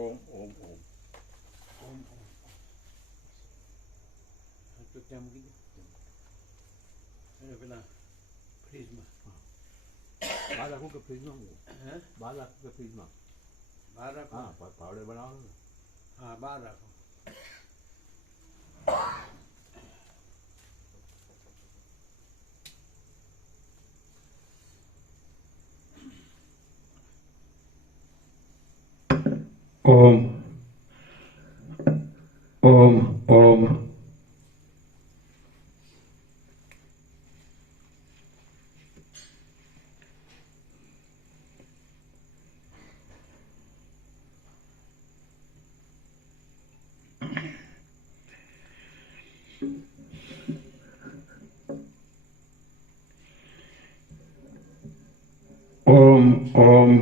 ઓમ ઓમ ઓમ ઓમ ઓમ. તો ત્યાં મૂકી દે અને પેલા ફ્રીજમાં બહાર રાખું કે ફ્રીજમાં મૂકું? હે બહાર રાખું કે ફ્રીજમાં? બહાર રાખો. હા, પાવડર બનાવવાનો ને. હા બહાર રાખો. ઓમ ઓમ ઓમ. ઓમ ઓમ.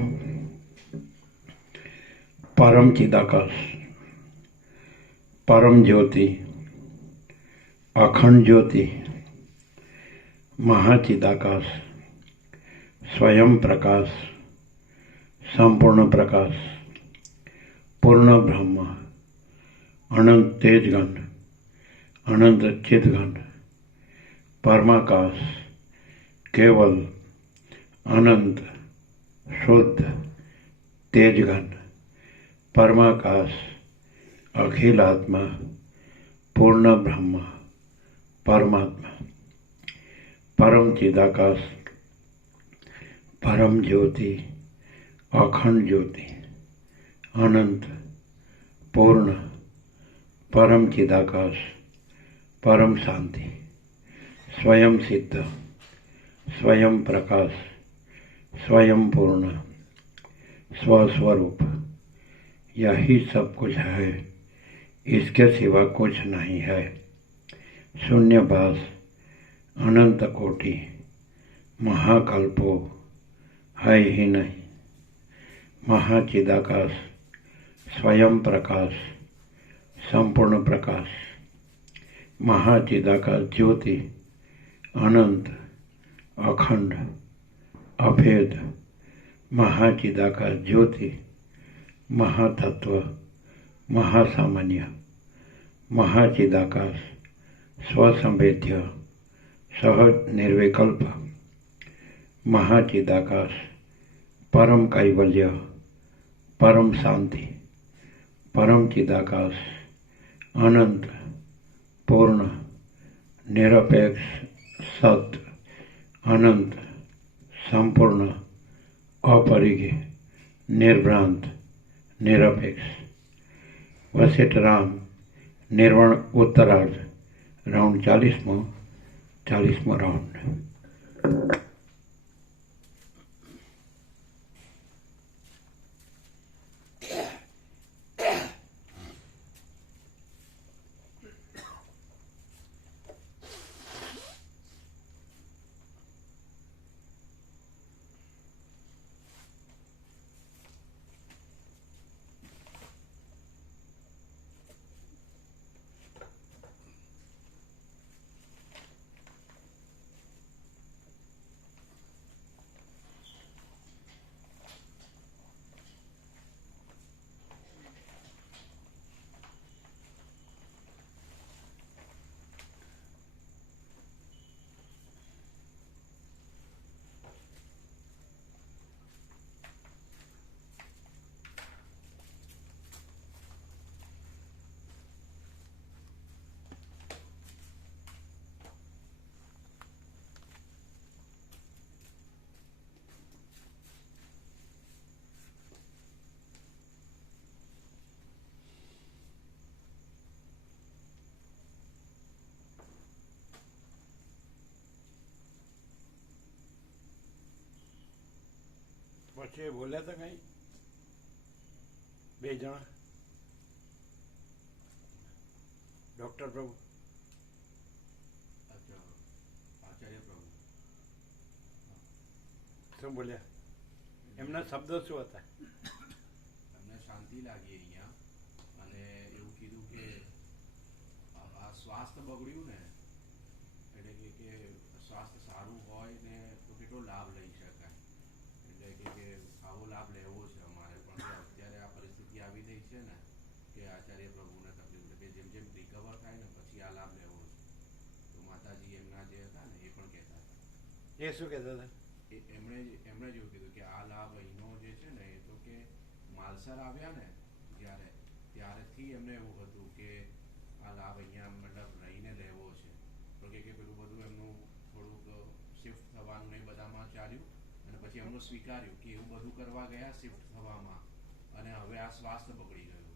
परम चिदाकाश, परम ज्योति, अखंड ज्योति, महाचिदाकाश, स्वयं प्रकाश, संपूर्ण प्रकाश, पूर्ण ब्रह्म, अनंत तेजगण, अनंत चिदगण, परमाकाश, केवल अनंत शुद्ध तेजगण, परमाकाश, अखिल आत्मा, पूर्ण ब्रह्म, परमात्मा, परम चिदाकाश, परम ज्योति, अखंड ज्योति, अनंत पूर्ण परम चिदाकाश, परम शांति, स्वयं सिद्ध, स्वयं प्रकाश, स्वयं पूर्ण, स्वस्वरूप, यही सब कुछ है, इसके सिवा कुछ नहीं है। शून्यभास, अनंत कोटि, महाकल्पो है ही नहीं। महाचिदाकाश, स्वयं प्रकाश, संपूर्ण प्रकाश, महाचिदाकाश ज्योति, अनंत, अखंड, अभेद, महाचिदाकाश ज्योति, महातत्व, महासामान्य, महाचिदाकाश, स्वसंवेद्य, सहज निर्विकल्प, महाचिदाकाश, परम कैवल्य, परम शांति, परम चिदाकाश, अनंत, पूर्ण, निरपेक्ष, सत्य, अनंत, संपूर्ण, अपरिग्य, निर्भ्रांत, निरपेक्ष, वशिष्ठ राम, निर्वाण उत्तरार्ध, राउंड 40मो राउंड. પછી બોલ્યા હતા કઈ બે જણા ડૉક્ટર પ્રભુ આચાર્ય પ્રભુ શું બોલ્યા? એમના શબ્દો શું હતા? એમને શાંતિ લાગી અહીંયા અને એવું કીધું કે આ સ્વાસ્થ્ય બગડ્યું ને એટલે કે સ્વાસ્થ્ય સારું હોય ને તો કેટલો લાભ લઈ શકાય, એટલે કે આવો લાભ લેવો છે અમારે, પણ અત્યારે આ પરિસ્થિતિ આવી રહી છે છે ને કે આચાર્ય પ્રભુને તકલીફ કે જેમ જેમ રિકવર થાય ને પછી આ લાભ લેવો છે. તો માતાજી એમના જે હતા ને એ પણ કહેતા હતા. એ શું કહેતા હતા? એમણે જ એવું કીધું કે આ લાભ અહીંનો જે છે ને એ તો કે માલસર આવ્યા ને ત્યારેથી એમને એવું હતું કે આ લાભ અહીંયા મતલબ રહીને લેવો છે. તો કે પેલું બધું એમનું થોડુંક શિફ્ટ થવાનું ને બધામાં ચાલ્યું અને પછી એમનું સ્વીકાર્યું કે એવું બધું કરવા ગયા શિફ્ટ થવામાં અને હવે આ સ્વાસ્થ્ય બગડી ગયું.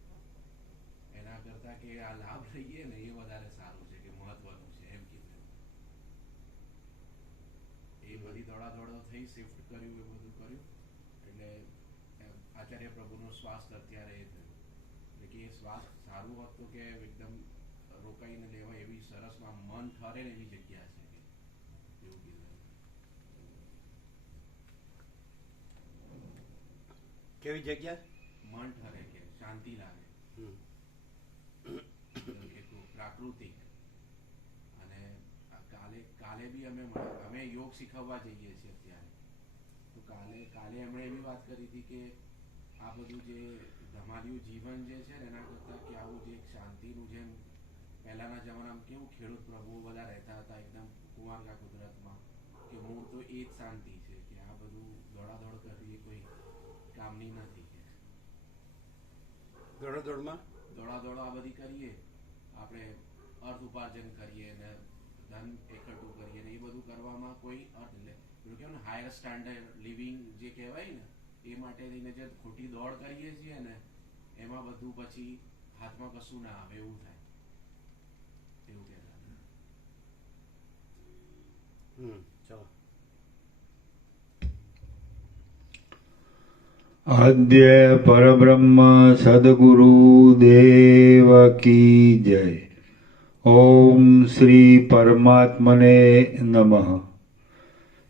એના કરતા કે આ લાભ લઈએ ને એ વધારે સારું છે કે મહત્વનું છે એમ કીધું. એ બધી દોડાદોડો થઈ શિફ્ટ કર્યું એ બધું કર્યું એટલે આચાર્ય પ્રભુનું સ્વાસ્થ્ય અત્યારે એ થયું એટલે કે એ સ્વાસ્થ્ય સારું હોત તો કે એકદમ રોકાઈને લેવાય એવી સરસમાં મન ઠરે એવી જગ્યા છે કે એવું કીધું. કેવી જગ્યા? મન ઠરે કે શાંતિ લાગે પ્રાકૃતિક. અને કાલે બી અમે યોગ શીખવવા જઈએ છીએ અત્યારે. તો કાલે એમણે એવી વાત કરી હતી કે આ બધું જે ધમાલિયું જીવન જે છે ને એના કરતા કે આવું જે શાંતિનું જેમ પહેલાના જમાનામાં કેવું ખેડૂત પ્રભુઓ બધા રહેતા હતા એકદમ કુંવારકા કુદરતમાં કે મૂળ તો એ જ શાંતિ છે કે આ બધું દોડાદોડ કરવી કોઈ કામની નથી. કે દોડાદોડ આ બધી કરીએ આપણે અર્થ ઉપાર્જન કરીએ ને ધન એકઠું કરીએ ને એ બધું કરવામાં કોઈ અર્થ એટલે પેલું કહેવાય ને હાયર સ્ટાન્ડર્ડ લિવિંગ જે કહેવાય ને એ માટે થઈને જે ખોટી દોડ કરીએ છીએ ને એમાં બધું પછી હાથમાં કશું ના આવે એવું થાય એવું કહેતા. ચલો. આદ્ય પરબ્રહ્મ સદગુરુ દેવ કી જય. ઓમ શ્રી પરમાત્મને નમઃ.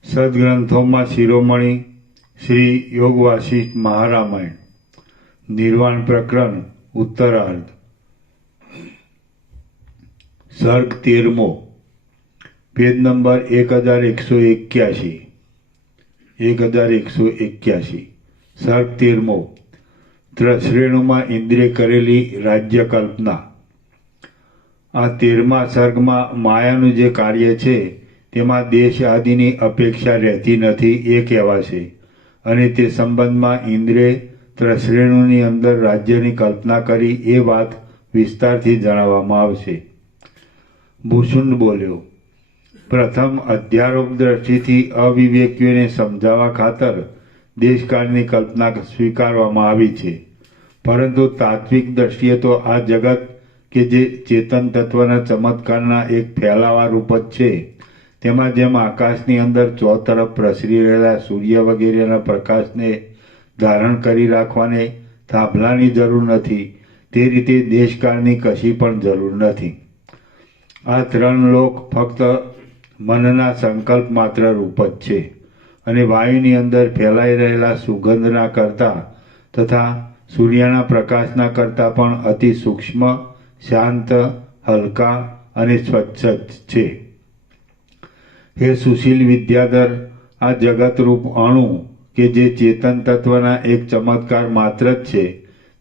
સદગ્રંથોમાં શિરોમણી શ્રી યોગ વાસિષ્ઠ મહારામાયણ નિર્વાણ પ્રકરણ ઉત્તરાર્ધ સર્ગ 13મો પેજ નંબર 1181. સર્ગ 13મો ત્રશ્રેણુમાં ઇન્દ્રિય કરેલી રાજ્ય કલ્પના. આ 13મા સર્ગમાં માયાનું જે કાર્ય છે તેમાં દેશ આદિની અપેક્ષા રહેતી નથી એ કહેવાશે અને તે સંબંધમાં ઇન્દ્રે ત્રશ્રેણુની અંદર રાજ્યની કલ્પના કરી એ વાત વિસ્તારથી જણાવવામાં આવશે. ભૂષુંડ બોલ્યો, પ્રથમ અધ્યારોપ દ્રષ્ટિથી અવિવેકીઓને સમજાવવા ખાતર દેશકાળની કલ્પના સ્વીકારવામાં આવી છે, પરંતુ તાત્વિક દ્રષ્ટિએ તો આ જગત કે જે ચેતન તત્વના ચમત્કારના એક ફેલાવા રૂપ જ છે, તેમાં જેમ આકાશની અંદર ચોતરફ પ્રસરી રહેલા સૂર્ય વગેરેના પ્રકાશને ધારણ કરી રાખવાને થાંભલાની જરૂર નથી, તે રીતે દેશકાળની કશી પણ જરૂર નથી. આ ત્રણ લોક ફક્ત મનના સંકલ્પ માત્ર રૂપ જ છે અને વાયુની અંદર ફેલાઈ રહેલા સુગંધના કરતા તથા સૂર્યના પ્રકાશના કરતા પણ અતિ સૂક્ષ્મ, શાંત, હલકા અને સ્વચ્છ છે. હે સુશીલ વિદ્યાધર, આ જગતરૂપ અણુ કે જે ચેતન તત્વના એક ચમત્કાર માત્ર જ છે,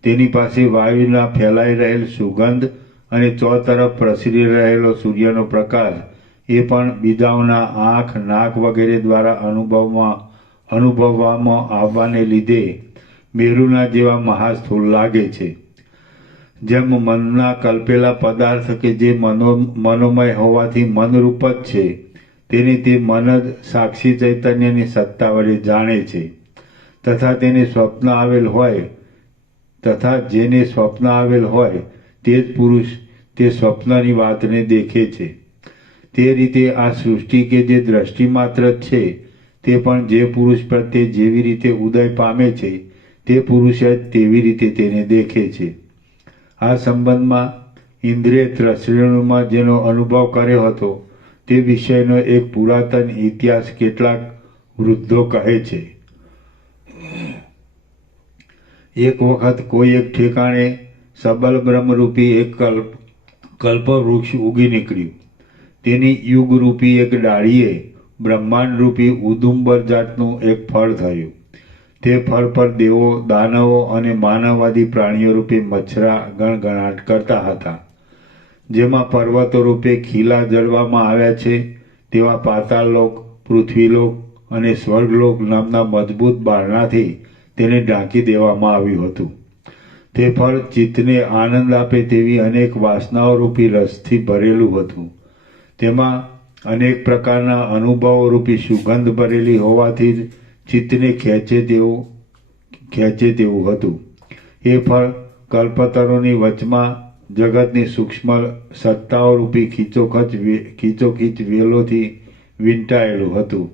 તેની પાસે વાયુના ફેલાઈ રહેલ સુગંધ અને ચોતરફ પ્રસરી રહેલો સૂર્યનો પ્રકાશ એ પણ બીજાઓના આંખ, નાક વગેરે દ્વારા અનુભવવામાં આવવાને લીધે મેરુના જેવા મહાસ્થૂળ લાગે છે. જેમ મનના કલ્પેલા પદાર્થ કે જે મનોમય હોવાથી મનરૂપ જ છે, તેને તે મન જ સાક્ષી ચૈતન્યની સત્તા વડે જાણે છે તથા જેને સ્વપ્ન આવેલ હોય તે જ પુરુષ તે સ્વપ્નની વાતને દેખે છે. તે રીતે આ સૃષ્ટિ કે જે દ્રષ્ટિ માત્ર જ છે, તે પણ જે પુરુષ પ્રત્યે જેવી રીતે ઉદય પામે છે તે પુરુષ જ તેવી રીતે તેને દેખે છે. આ સંબંધમાં ઇન્દ્રિય ત્રશ્રેણુમાં જેનો અનુભવ કર્યો હતો તે વિષયનો એક પુરાતન ઇતિહાસ કેટલાક વૃદ્ધો કહે છે. એક વખત કોઈ એક ઠેકાણે સબલ બ્રહ્મરૂપી એક કલ્પવૃક્ષ ઉગી નીકળ્યું. તેની યુગરૂપી એક ડાળીએ બ્રહ્માંડરૂપી ઉદુંબર જાતનું એક ફળ થયું. તે ફળ પર દેવો, દાનવો અને માનવવાદી પ્રાણીઓ રૂપે મચ્છરા ગણગણાટ કરતા હતા. જેમાં પર્વતો રૂપે ખીલા જડવામાં આવ્યા છે તેવા પાતાળલોક, પૃથ્વીલોક અને સ્વર્ગલોક નામના મજબૂત બારણાથી તેને ઢાંકી દેવામાં આવ્યું હતું. તે ફળ ચિત્તને આનંદ આપે તેવી અનેક વાસનાઓ રૂપી રસથી ભરેલું હતું. તેમાં અનેક પ્રકારના અનુભવો રૂપી સુગંધ ભરેલી હોવાથી જ ચિત્તને ખેંચે તેવું હતું. એ ફળ કલ્પતરુની વચમાં જગતની સૂક્ષ્મ સત્તાઓ રૂપી ખીચોખીચ વેલોથી વીંટાયેલું હતું.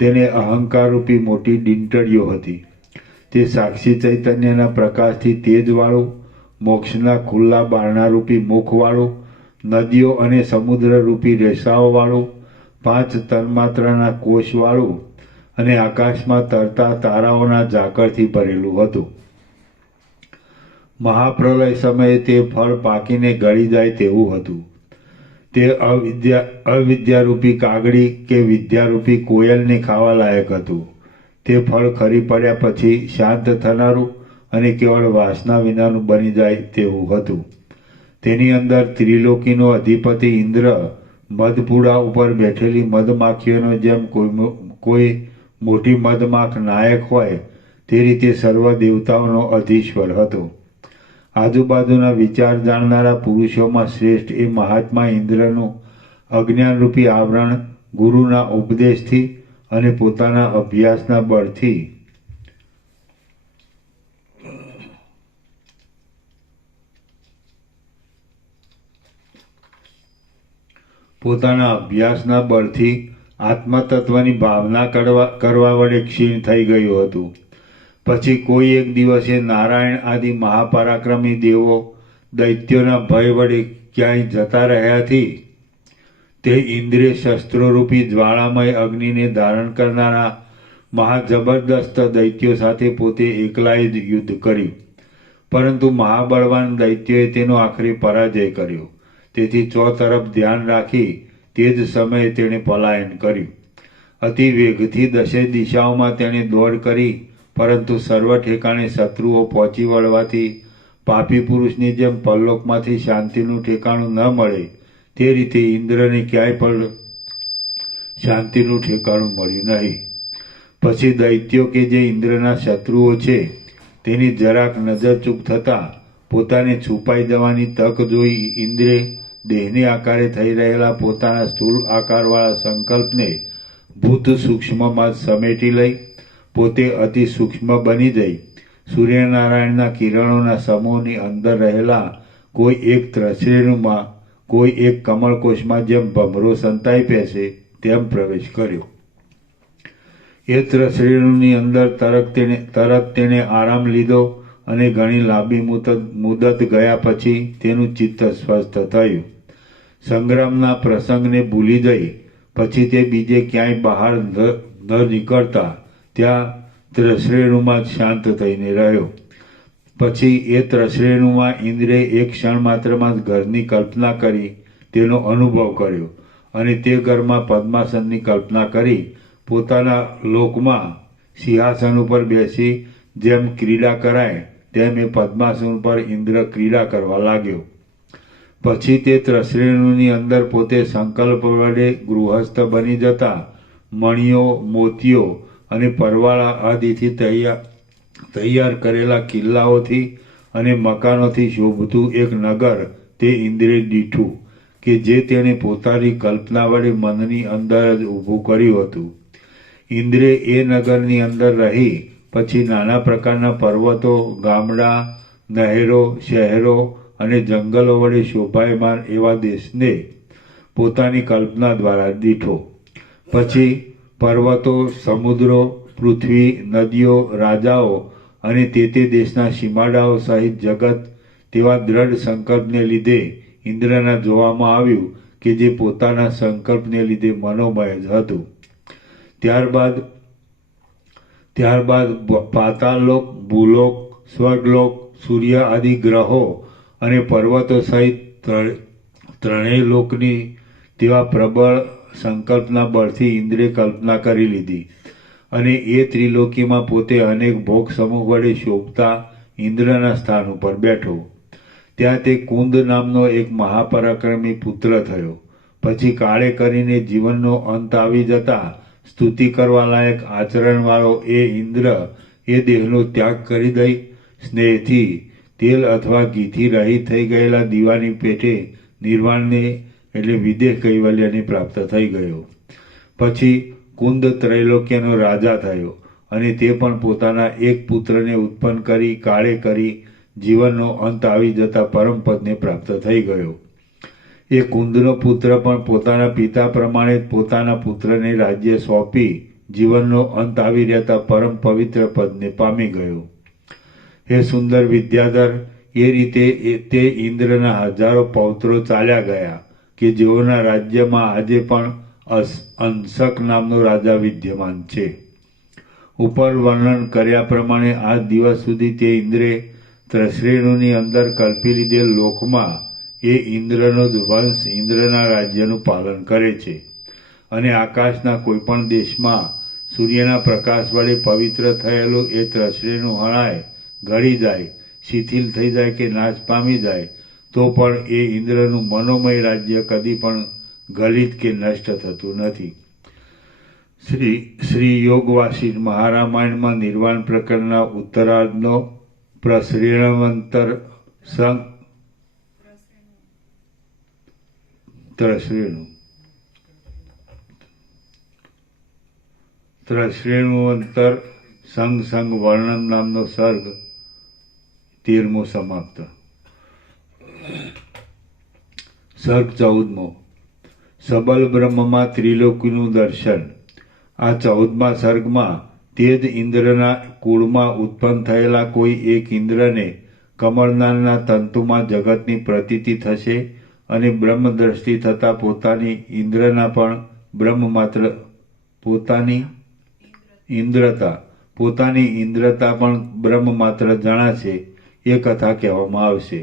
તેને અહંકાર રૂપી મોટી ડીંટડીઓ હતી. તે સાક્ષી ચૈતન્યના પ્રકાશથી તેજવાળું, મોક્ષના ખુલ્લા બારણારૂપી મુખવાળું, નદીઓ અને સમુદ્ર રૂપી રેસાઓવાળું, 5 તન્માત્રાના કોષવાળું અને આકાશમાં તરતા તારાઓના ઝાકળથી ભરેલું હતું. મહાપ્રલય સમયે તે ફળ પાકીને ગળી જાય તેવું હતું. તે અવિદ્યારૂપી કાગડી કે વિદ્યારૂપી કોયલને ખાવા લાયક હતું. તે ફળ ખરી પડ્યા પછી શાંત થનારું અને કેવળ વાસના વિનાનું બની જાય તેવું હતું. તેની અંદર ત્રિલોકીનો અધિપતિ ઇન્દ્ર મધપુડા ઉપર બેઠેલી મધમાખીઓનો જેમ કોઈ મોટી મધમાખ નાયક હોય તે રીતે સર્વ દેવતાઓનો અધીશ્વર હતો. આજુબાજુના વિચાર જાણનારા પુરુષોમાં શ્રેષ્ઠ એ મહાત્મા ઇન્દ્રનું અજ્ઞાનરૂપી આવરણ ગુરુના ઉપદેશથી અને પોતાના અભ્યાસના બળથી આત્મતત્વની ભાવના કરવા વડે ક્ષીણ થઈ ગયું હતું. પછી કોઈ એક દિવસે નારાયણ આદિ મહાપરાક્રમી દેવો દૈત્યોના ભય વડે ક્યાંય જતા રહ્યાથી તે ઇન્દ્રિય શસ્ત્રોરૂપી જ્વાળામય અગ્નિને ધારણ કરનારા મહાજબરદસ્ત દૈત્યો સાથે પોતે એકલાએ જ યુદ્ધ કર્યું. પરંતુ મહાબળવાન દૈત્યોએ તેનો આખરે પરાજય કર્યો. તેથી ચોતરફ ધ્યાન રાખી તે જ સમયે તેણે પલાયન કર્યું. અતિ વેગથી 10 દિશાઓમાં તેણે દોડ કરી, પરંતુ સર્વ ઠેકાણે શત્રુઓ પહોંચી વળવાથી પાપી પુરુષની જેમ પરલોકમાંથી શાંતિનું ઠેકાણું ન મળે તે રીતે ઇન્દ્રને ક્યાંય પણ શાંતિનું ઠેકાણું મળ્યું નહીં. પછી દૈત્યો કે જે ઇન્દ્રના શત્રુઓ છે તેની જરાક નજરચૂક થતાં પોતાને છુપાઈ જવાની તક જોઈ ઇન્દ્રે દેહને આકારે થઈ રહેલા પોતાના સ્થૂળ આકારવાળા સંકલ્પને ભૂત સૂક્ષ્મમાં સમેટી લઈ પોતે અતિ સૂક્ષ્મ બની જઈ સૂર્યનારાયણના કિરણોના સમૂહની અંદર રહેલા કોઈ એક ત્રસરેણુમાં કોઈ એક કમળકોશમાં જેમ ભમરો સંતાઈ બેસે તેમ પ્રવેશ કર્યો. એ ત્રસરેણુની અંદર તરત તેણે આરામ લીધો અને ઘણી લાંબી મુદત ગયા પછી તેનું ચિત્ત સ્વસ્થ થયું. સંગ્રામના પ્રસંગને ભૂલી જઈ પછી તે બીજે ક્યાંય બહાર ન નીકળતા ત્યાં ત્રસરેણુમાં જ શાંત થઈને રહ્યો. પછી એ ત્રસરેણુમાં ઇન્દ્રે એક ક્ષણ માત્રમાં જ ઘરની કલ્પના કરી તેનો અનુભવ કર્યો અને તે ઘરમાં પદ્માસનની કલ્પના કરી પોતાના લોકમાં સિંહાસન ઉપર બેસી જેમ ક્રીડા કરાય તેમ એ પદ્માસન પર ઇન્દ્ર ક્રીડા કરવા લાગ્યો. પછી તે ત્રસરેણુની અંદર પોતે સંકલ્પ વડે ગૃહસ્થ બની જતા મણિઓ, મોતીઓ અને પરવાળા આદિથી તૈયાર કરેલા કિલ્લાઓથી અને મકાનોથી શોભતું એક નગર તે ઇન્દ્રે દીઠું કે જે તેણે પોતાની કલ્પના વડે મનની અંદર જ ઊભું કર્યું હતું. ઇન્દ્રે એ નગરની અંદર રહી પછી નાના પ્રકારના પર્વતો, ગામડાં, નહેરો, શહેરો અને જંગલો વડે શોભાયમાન એવા દેશને પોતાની કલ્પના દ્વારા દીઠો. પછી પર્વતો, સમુદ્રો, પૃથ્વી, નદીઓ, રાજાઓ અને તે દેશના સીમાડાઓ સહિત જગત તેવા દ્રઢ સંકલ્પને લીધે ઇન્દ્રના જોવામાં આવ્યું કે જે પોતાના સંકલ્પને લીધે મનોમય જ હતું. ત્યારબાદ પાતાળલોક, ભૂલોક, સ્વર્ગલોક, સૂર્ય આદિ ગ્રહો અને પર્વતો સહિત ત્રણેય લોકની તેવા પ્રબળ સંકલ્પના બળથી ઇન્દ્રે કલ્પના કરી લીધી અને એ ત્રિલોકીમાં પોતે અનેક ભોગ સમૂહ વડે શોભતા ઇન્દ્રના સ્થાન ઉપર બેઠો. ત્યાં તે કુંદ નામનો એક મહાપરાક્રમી પુત્ર થયો. પછી કાળે કરીને જીવનનો અંત આવી જતા સ્તુતિ કરવા લાયક આચરણવાળો એ ઇન્દ્ર એ દેહનો ત્યાગ કરી દઈ સ્નેહથી તેલ અથવા ઘીથી રહિત થઈ ગયેલા દીવાની પેટે નિર્વાણને એટલે વિદેહ કૈવલ્યને પ્રાપ્ત થઈ ગયો. પછી કુંદ ત્રૈલોક્યનો રાજા થયો અને તે પણ પોતાના એક પુત્રને ઉત્પન્ન કરી કાળે કરી જીવનનો અંત આવી જતા પરમપદને પ્રાપ્ત થઈ ગયો. એ કુંદનો પુત્ર પણ પોતાના પિતા પ્રમાણે પોતાના પુત્રને રાજ્ય સોંપી જીવનનો અંત આવી રહેતા પરમ પવિત્ર પદને પામી ગયો. હે સુંદર વિદ્યાધર, એ રીતે તે ઇન્દ્રના હજારો પૌત્રો ચાલ્યા ગયા કે જેઓના રાજ્યમાં આજે પણ અંશક નામનો રાજા વિદ્યમાન છે. ઉપર વર્ણન કર્યા પ્રમાણે આ દિવસ સુધી તે ઇન્દ્રે ત્રશ્રેણુની અંદર કલ્પી લીધેલ લોકમાં એ ઇન્દ્રનો જ વંશ ઇન્દ્રના રાજ્યનું પાલન કરે છે અને આકાશના કોઈપણ દેશમાં સૂર્યના પ્રકાશ વડે પવિત્ર થયેલું એ ત્રશ્રેણું હણાય, ગળી જાય, શિથિલ થઈ જાય કે નાશ પામી જાય તો પણ એ ઇન્દ્રનું મનોમય રાજ્ય કદી પણ ગલિત કે નષ્ટ થતું નથી. શ્રી યોગવાસી મહારામાયણમાં નિર્વાણ પ્રકરણના ઉત્તરાર્ધનો પ્રશ્રેણવંતર સંગ ત્રશ્રેણુંતર સંગ વર્ણન નામનો સર્ગ 13મો સમાપ્ત. સર્ગ 14મો. સબલ બ્રહ્મમાં ત્રિલોકીનું દર્શન. આ 14મા સર્ગમાં તે જ ઇન્દ્રના કુળમાં ઉત્પન્ન થયેલા કોઈ એક ઇન્દ્રને કમળનાના તંતુમાં જગતની પ્રતીતિ થશે અને બ્રહ્મ દ્રષ્ટિ થતાં પોતાની ઇન્દ્રના પણ બ્રહ્મ માત્ર પોતાની ઇન્દ્રતા પણ બ્રહ્મ માત્ર જણાશે એ કથા કહેવામાં આવશે.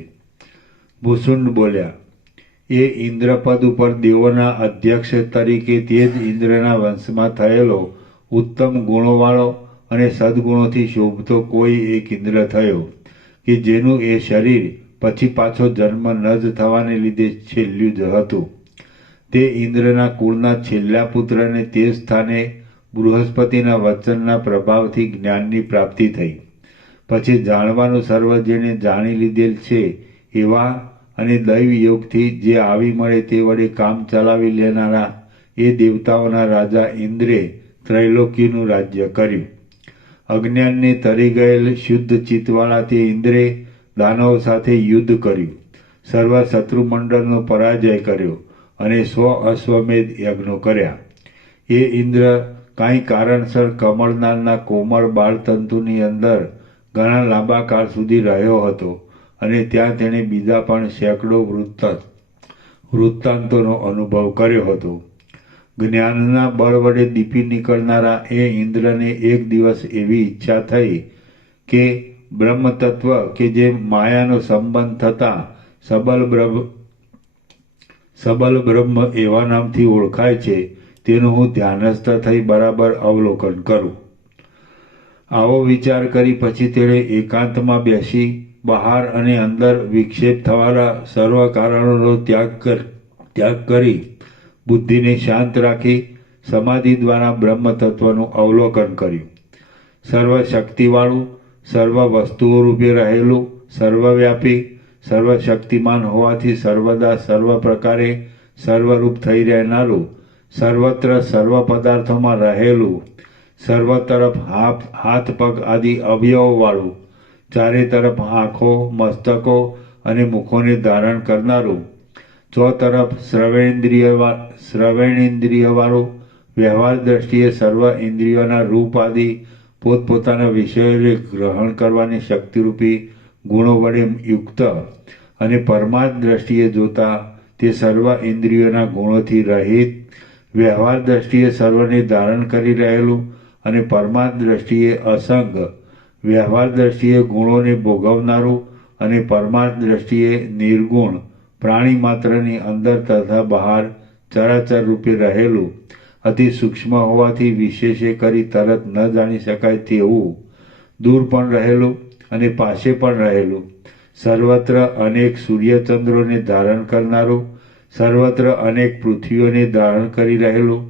ભૂસુંડ બોલ્યા, એ ઇન્દ્રપદ ઉપર દેવોના અધ્યક્ષ તરીકે તે જ ઇન્દ્રના વંશમાં થયેલો ઉત્તમ ગુણોવાળો અને સદગુણોથી શોભતો કોઈ એક ઇન્દ્ર થયો કે જેનું એ શરીર પછી પાછો જન્મ ન જ થવાને લીધે છેલ્લું જ હતું. તે ઇન્દ્રના કુળના છેલ્લા પુત્રને તે સ્થાને બૃહસ્પતિના વચનના પ્રભાવથી જ્ઞાનની પ્રાપ્તિ થઈ. પછી જાણવાનું સર્વ જેણે જાણી લીધેલ છે એવા અને દૈવ યોગથી જે આવી મળે તે વડે કામ ચલાવી લેનારા એ દેવતાઓના રાજા ઇન્દ્રે ત્રૈલોક્યનું રાજ્ય કર્યું. અજ્ઞાનને તરી ગયેલ શુદ્ધ ચિત્તવાળા તે ઇન્દ્રે દાનવ સાથે યુદ્ધ કર્યું, સર્વ શત્રુમંડળનો પરાજય કર્યો અને 100 અશ્વમેધ યજ્ઞો કર્યા. એ ઇન્દ્ર કાંઈ કારણસર કમળનાલના કોમળ બાળતંતુની અંદર ઘણા લાંબા કાળ સુધી રહ્યો હતો અને ત્યાં તેણે બીજા પણ સેંકડો વૃત્તાંતોનો અનુભવ કર્યો હતો. જ્ઞાનના બળ વડે દીપી નીકળનારા એ ઇન્દ્રને એક દિવસ એવી ઈચ્છા થઈ કે બ્રહ્મ તત્વ કે જે માયાનો સંબંધ થતાં સબલ બ્રહ્મ એવા નામથી ઓળખાય છે તેનું હું ધ્યાનસ્થ થઈ બરાબર અવલોકન કરું. આવો વિચાર કરી પછી તેણે એકાંતમાં બેસી બહાર અને અંદર વિક્ષેપ થવાના સર્વ કારણોનો ત્યાગ કરી બુદ્ધિને શાંત રાખી સમાધિ દ્વારા બ્રહ્મ તત્વનું અવલોકન કર્યું. સર્વશક્તિવાળું, સર્વ વસ્તુઓ રૂપે રહેલું, સર્વવ્યાપી, સર્વશક્તિમાન હોવાથી સર્વદા સર્વ પ્રકારે સર્વરૂપ થઈ રહેનારું, સર્વત્ર સર્વ પદાર્થોમાં રહેલું, સર્વ તરફ હાથ પગ આદિ અવયવોવાળું, ચારે તરફ આંખો, મસ્તકો અને મુખોને ધારણ કરનારું, ચોતરફ શ્રવણેન્દ્રિયવાળું, વ્યવહાર દ્રષ્ટિએ સર્વ ઇન્દ્રિયોના રૂપ આદિ પોતપોતાના વિષયોને ગ્રહણ કરવાની શક્તિરૂપી ગુણો વડે યુક્ત અને પરમાર્થ દ્રષ્ટિએ જોતા તે સર્વ ઇન્દ્રિયોના ગુણોથી રહિત, વ્યવહાર દ્રષ્ટિએ સર્વને ધારણ કરી રહેલું અને પરમાર્થ દ્રષ્ટિએ અસંગ, વ્યવહાર દ્રષ્ટિએ ગુણોને ભોગવનારું અને પરમાર્થ દ્રષ્ટિએ નિર્ગુણ, પ્રાણી માત્રની અંદર તથા બહાર ચરાચર રૂપે રહેલું અતિ સૂક્ષ્મ હોવાથી વિશેષે કરી તરત ન જાણી શકાય તેવું, દૂર પણ રહેલું અને પાસે પણ રહેલું, સર્વત્ર અનેક સૂર્યચંદ્રોને ધારણ કરનારું, સર્વત્ર અનેક પૃથ્વીઓને ધારણ કરી રહેલું,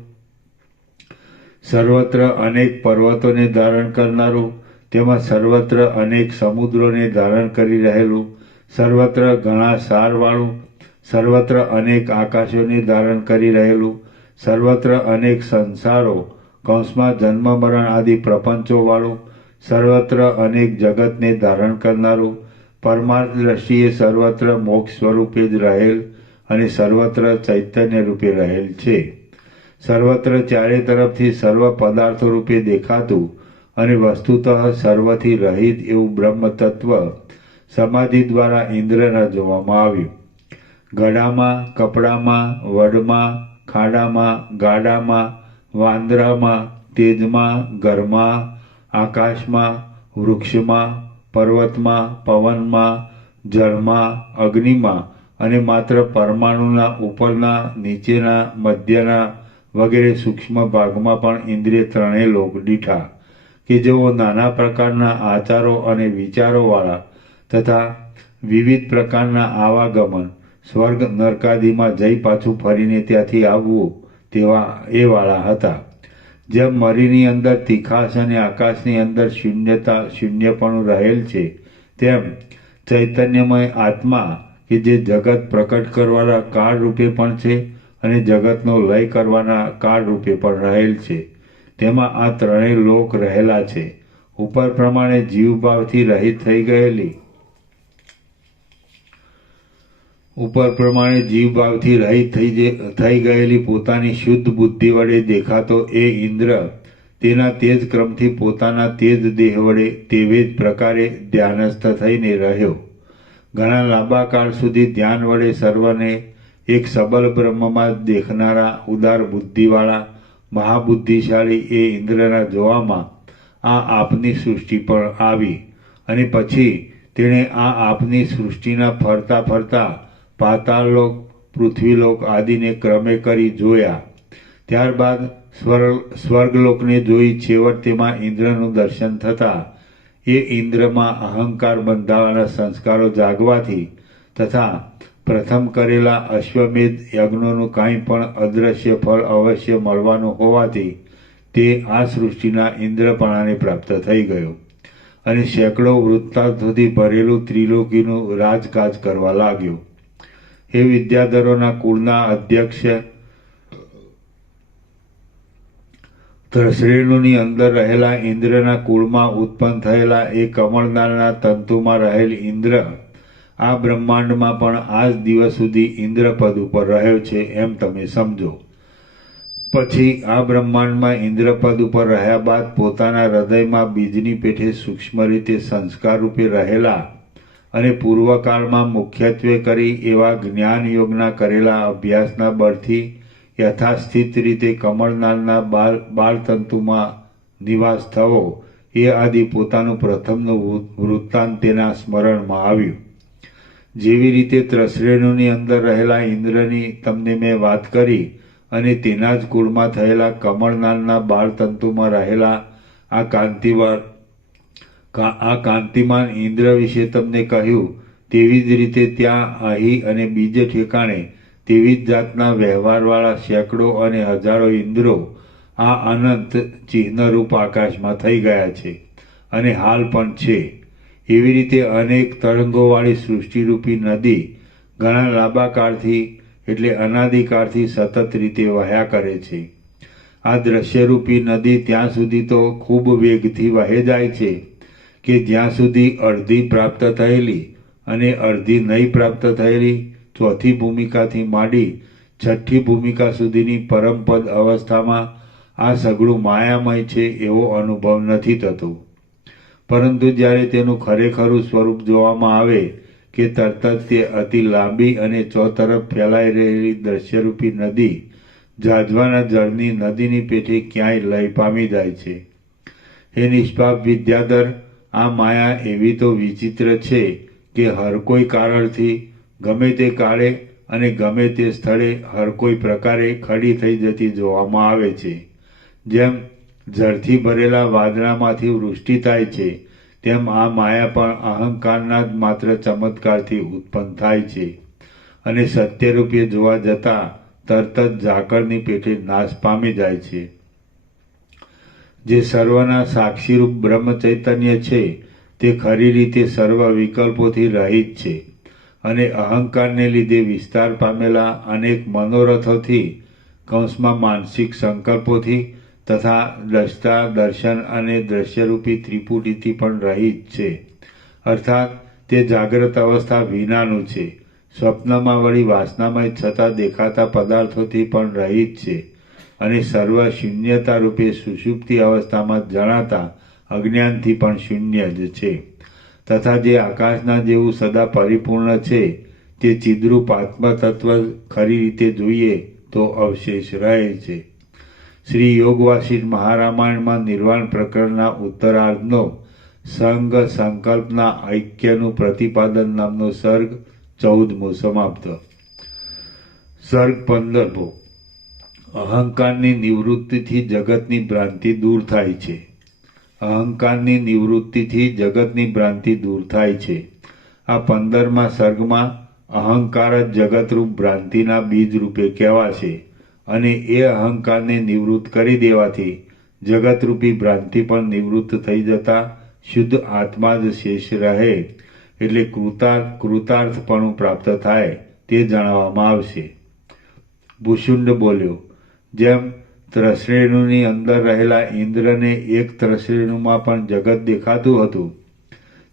સર્વત્ર અનેક પર્વતોને ધારણ કરનારું, તેમાં સર્વત્ર અનેક સમુદ્રોને ધારણ કરી રહેલું, સર્વત્ર ઘણા સારવાળું, સર્વત્ર અનેક આકાશોને ધારણ કરી રહેલું, સર્વત્ર અનેક સંસારો કૌંસમાં જન્મ મરણ આદિ પ્રપંચોવાળું, સર્વત્ર અનેક જગતને ધારણ કરનારું, પરમાર્થ દ્રષ્ટિએ સર્વત્ર મોક્ષ સ્વરૂપે જ રહેલ અને સર્વત્ર ચૈતન્ય રૂપે રહેલ છે. સર્વત્ર ચારે તરફથી સર્વ પદાર્થો રૂપે દેખાતું અને વસ્તુતઃ સર્વથી રહિત એવું બ્રહ્મ તત્વ સમાધિ દ્વારા ઇન્દ્રના જોવામાં આવ્યું. ગળામાં, કપડામાં, વડમાં, ખાડામાં, ગાડામાં, વાંદરામાં, તેજમાં, ઘરમાં, આકાશમાં, વૃક્ષમાં, પર્વતમાં, પવનમાં, જળમાં, અગ્નિમાં અને માત્ર પરમાણુના ઉપરના, નીચેના, મધ્યના વગેરે સૂક્ષ્મ ભાગમાં પણ ઇન્દ્રિય ત્રણેય લોક દીઠા કે જેઓ નાના પ્રકારના આચારો અને વિચારોવાળા તથા વિવિધ પ્રકારના આવાગમન, સ્વર્ગ નરકાદિમાં જઈ પાછું ફરીને ત્યાંથી આવવું તેવા એ વાળા હતા. જેમ મરીની અંદર તીખાશ અને આકાશની અંદર શૂન્યપણું રહેલ છે, તેમ ચૈતન્યમય આત્મા કે જે જગત પ્રકટ કરવાના કાળ રૂપે પણ છે અને જગતનો લય કરવાના કાળ રૂપે પણ રહેલ છે, તેમાં આ ત્રણેય લોક રહેલા છે. ઉપર પ્રમાણે જીવભાવથી રહિત થઈ ગયેલી પોતાની શુદ્ધ બુદ્ધિ વડે દેખાતો એ ઇન્દ્ર તેના તેજ ક્રમથી પોતાના તેજ દેહ વડે તેવે જ પ્રકારે ધ્યાનસ્થ થઈને રહ્યો. ઘણા લાંબા કાળ સુધી ધ્યાન વડે સર્વને એક સબલ બ્રહ્મમાં જ દેખનારા ઉદાર બુદ્ધિવાળા મહાબુદ્ધિશાળી એ ઇન્દ્રના જોવામાં આ આપની સૃષ્ટિ પણ આવી અને પછી તેણે આ આપની સૃષ્ટિના ફરતા ફરતા પાતાળલોક, પૃથ્વીલોક આદિને ક્રમે કરી જોયા. ત્યારબાદ સ્વર્ગલોકને જોઈ છેવટ તેમાં ઇન્દ્રનું દર્શન થતાં એ ઇન્દ્રમાં અહંકાર બંધાવાના સંસ્કારો જાગવાથી તથા પ્રથમ કરેલા અશ્વમેધ યજ્ઞોનું કાંઈ પણ અદ્રશ્ય ફળ અવશ્ય મળવાનું હોવાથી તે આ સૃષ્ટિના ઇન્દ્રપણાને પ્રાપ્ત થઈ ગયો અને સેંકડો વૃત્તાંતોથી ભરેલું ત્રિલોકીનું રાજકાજ કરવા લાગ્યો. એ વિદ્યાધરોના કુળના અધ્યક્ષ શ્રેણુની અંદર રહેલા ઇન્દ્રના કુળમાં ઉત્પન્ન થયેલા એ કમળનાળના તંતુમાં રહેલ ઇન્દ્ર આ બ્રહ્માંડમાં પણ આજ દિવસ સુધી ઇન્દ્રપદ ઉપર રહ્યો છે એમ તમે સમજો. પછી આ બ્રહ્માંડમાં ઇન્દ્રપદ ઉપર રહ્યા બાદ પોતાના હૃદયમાં બીજની પેઠે સૂક્ષ્મ રીતે સંસ્કાર રૂપે રહેલા અને પૂર્વકાળમાં મુખ્યત્વે કરી એવા જ્ઞાન યોગના કરેલા અભ્યાસના બળથી યથાસ્થિત રીતે કમળનાળના બાળતંતુમાં નિવાસ થવો એ આદિ પોતાનું પ્રથમનું વૃત્તાંત તેના સ્મરણમાં આવ્યું. જેવી રીતે ત્રશ્રેણુની અંદર રહેલા ઇન્દ્રની તમને મેં વાત કરી અને તેના જ કુળમાં થયેલા કમળનાળના બાળતંતુમાં રહેલા આ કાંતિમાન ઇન્દ્ર વિશે તમને કહ્યું, તેવી જ રીતે ત્યાં અહીં અને બીજે ઠેકાણે તેવી જ જાતના વ્યવહારવાળા સેંકડો અને હજારો ઇન્દ્રો આ અનંત ચિહ્નરૂપ આકાશમાં થઈ ગયા છે અને હાલ પણ છે. એવી રીતે અનેક તરંગોવાળી સૃષ્ટિરૂપી નદી ઘણા લાંબા કાળથી એટલે અનાદિકાળથી સતત રીતે વહ્યા કરે છે. આ દ્રશ્યરૂપી નદી ત્યાં સુધી તો ખૂબ વેગથી વહે જાય છે કે જ્યાં સુધી અડધી પ્રાપ્ત થયેલી અને અડધી નહીં પ્રાપ્ત થયેલી ચોથી ભૂમિકાથી માંડી છઠ્ઠી ભૂમિકા સુધીની પરમપદ અવસ્થામાં આ સઘળું માયામય છે એવો અનુભવ નથી થતો. પરંતુ જ્યારે તેનું ખરેખરું સ્વરૂપ જોવામાં આવે કે તરત જ તે અતિ લાંબી અને ચોતરફ ફેલાઈ રહેલી દ્રશ્યરૂપી નદી ઝાઝવાના જળની નદીની પેઠે ક્યાંય લય પામી જાય છે. હે નિષ્પાપ વિદ્યાધર, આ માયા એવી તો વિચિત્ર છે કે હર કોઈ કારણથી ગમે તે કાળે અને ગમે તે સ્થળે હર કોઈ પ્રકારે ખડી થઈ જતી જોવામાં આવે છે. જેમ જળથી ભરેલા વાદળામાંથી વૃષ્ટિ થાય છે, તેમ આ માયા પણ અહંકારના જ માત્ર ચમત્કારથી ઉત્પન્ન થાય છે અને સત્યરૂપે જોવા જતાં તરત જ ઝાકળની પેટે નાશ પામી જાય છે. જે સર્વના સાક્ષીરૂપ બ્રહ્મ ચૈતન્ય છે તે ખરી રીતે સર્વ વિકલ્પોથી રહિત છે અને અહંકારને લીધે વિસ્તાર પામેલા અનેક મનોરથોથી કૌંસમાં માનસિક સંકલ્પોથી તથા દ્રષ્ટા દર્શન અને દ્રશ્યરૂપી ત્રિપુટીથી પણ રહિત છે. અર્થાત તે જાગ્રત અવસ્થા વિનાનું છે. સ્વપ્નમાં વળી વાસનામય છતાં દેખાતા પદાર્થોથી પણ રહિત છે અને સર્વ શૂન્યતા રૂપે સુષુપ્તિ અવસ્થામાં જણાતા અજ્ઞાનથી પણ શૂન્ય જ છે. તથા જે આકાશના જેવું સદા પરિપૂર્ણ છે તે ચિદ્રૂપ આત્મતત્વ ખરી રીતે જોઈએ તો અવશેષ રહે છે. શ્રી યોગવાસિષ્ઠ મહારામાયણમાં નિર્વાણ પ્રકરણના ઉત્તરાર્ધનો સંગ સંકલ્પના ઐક્યનું પ્રતિપાદન નામનો સર્ગ 14મો સમાપ્ત. સર્ગ 15મો. અહંકારની નિવૃત્તિથી જગતની ભ્રાંતિ દૂર થાય છે. અહંકારની નિવૃત્તિથી જગતની ભ્રાંતિ દૂર થાય છે. આ 15મા સર્ગમાં અહંકાર જ જગતરૂપ ભ્રાંતિના બીજ રૂપે કહેવાશે અને એ અહંકારને નિવૃત્ત કરી દેવાથી જગતરૂપી ભ્રાંતિ પણ નિવૃત્ત થઈ જતા શુદ્ધ આત્મા જ શેષ રહે, એટલે કૃતાર્થપણું પ્રાપ્ત થાય તે જણાવવામાં આવશે. ભૂષુંડ બોલ્યો, જેમ ત્રશ્રેણુની અંદર રહેલા ઇન્દ્રને એક ત્રશ્રેણુમાં પણ જગત દેખાતું હતું,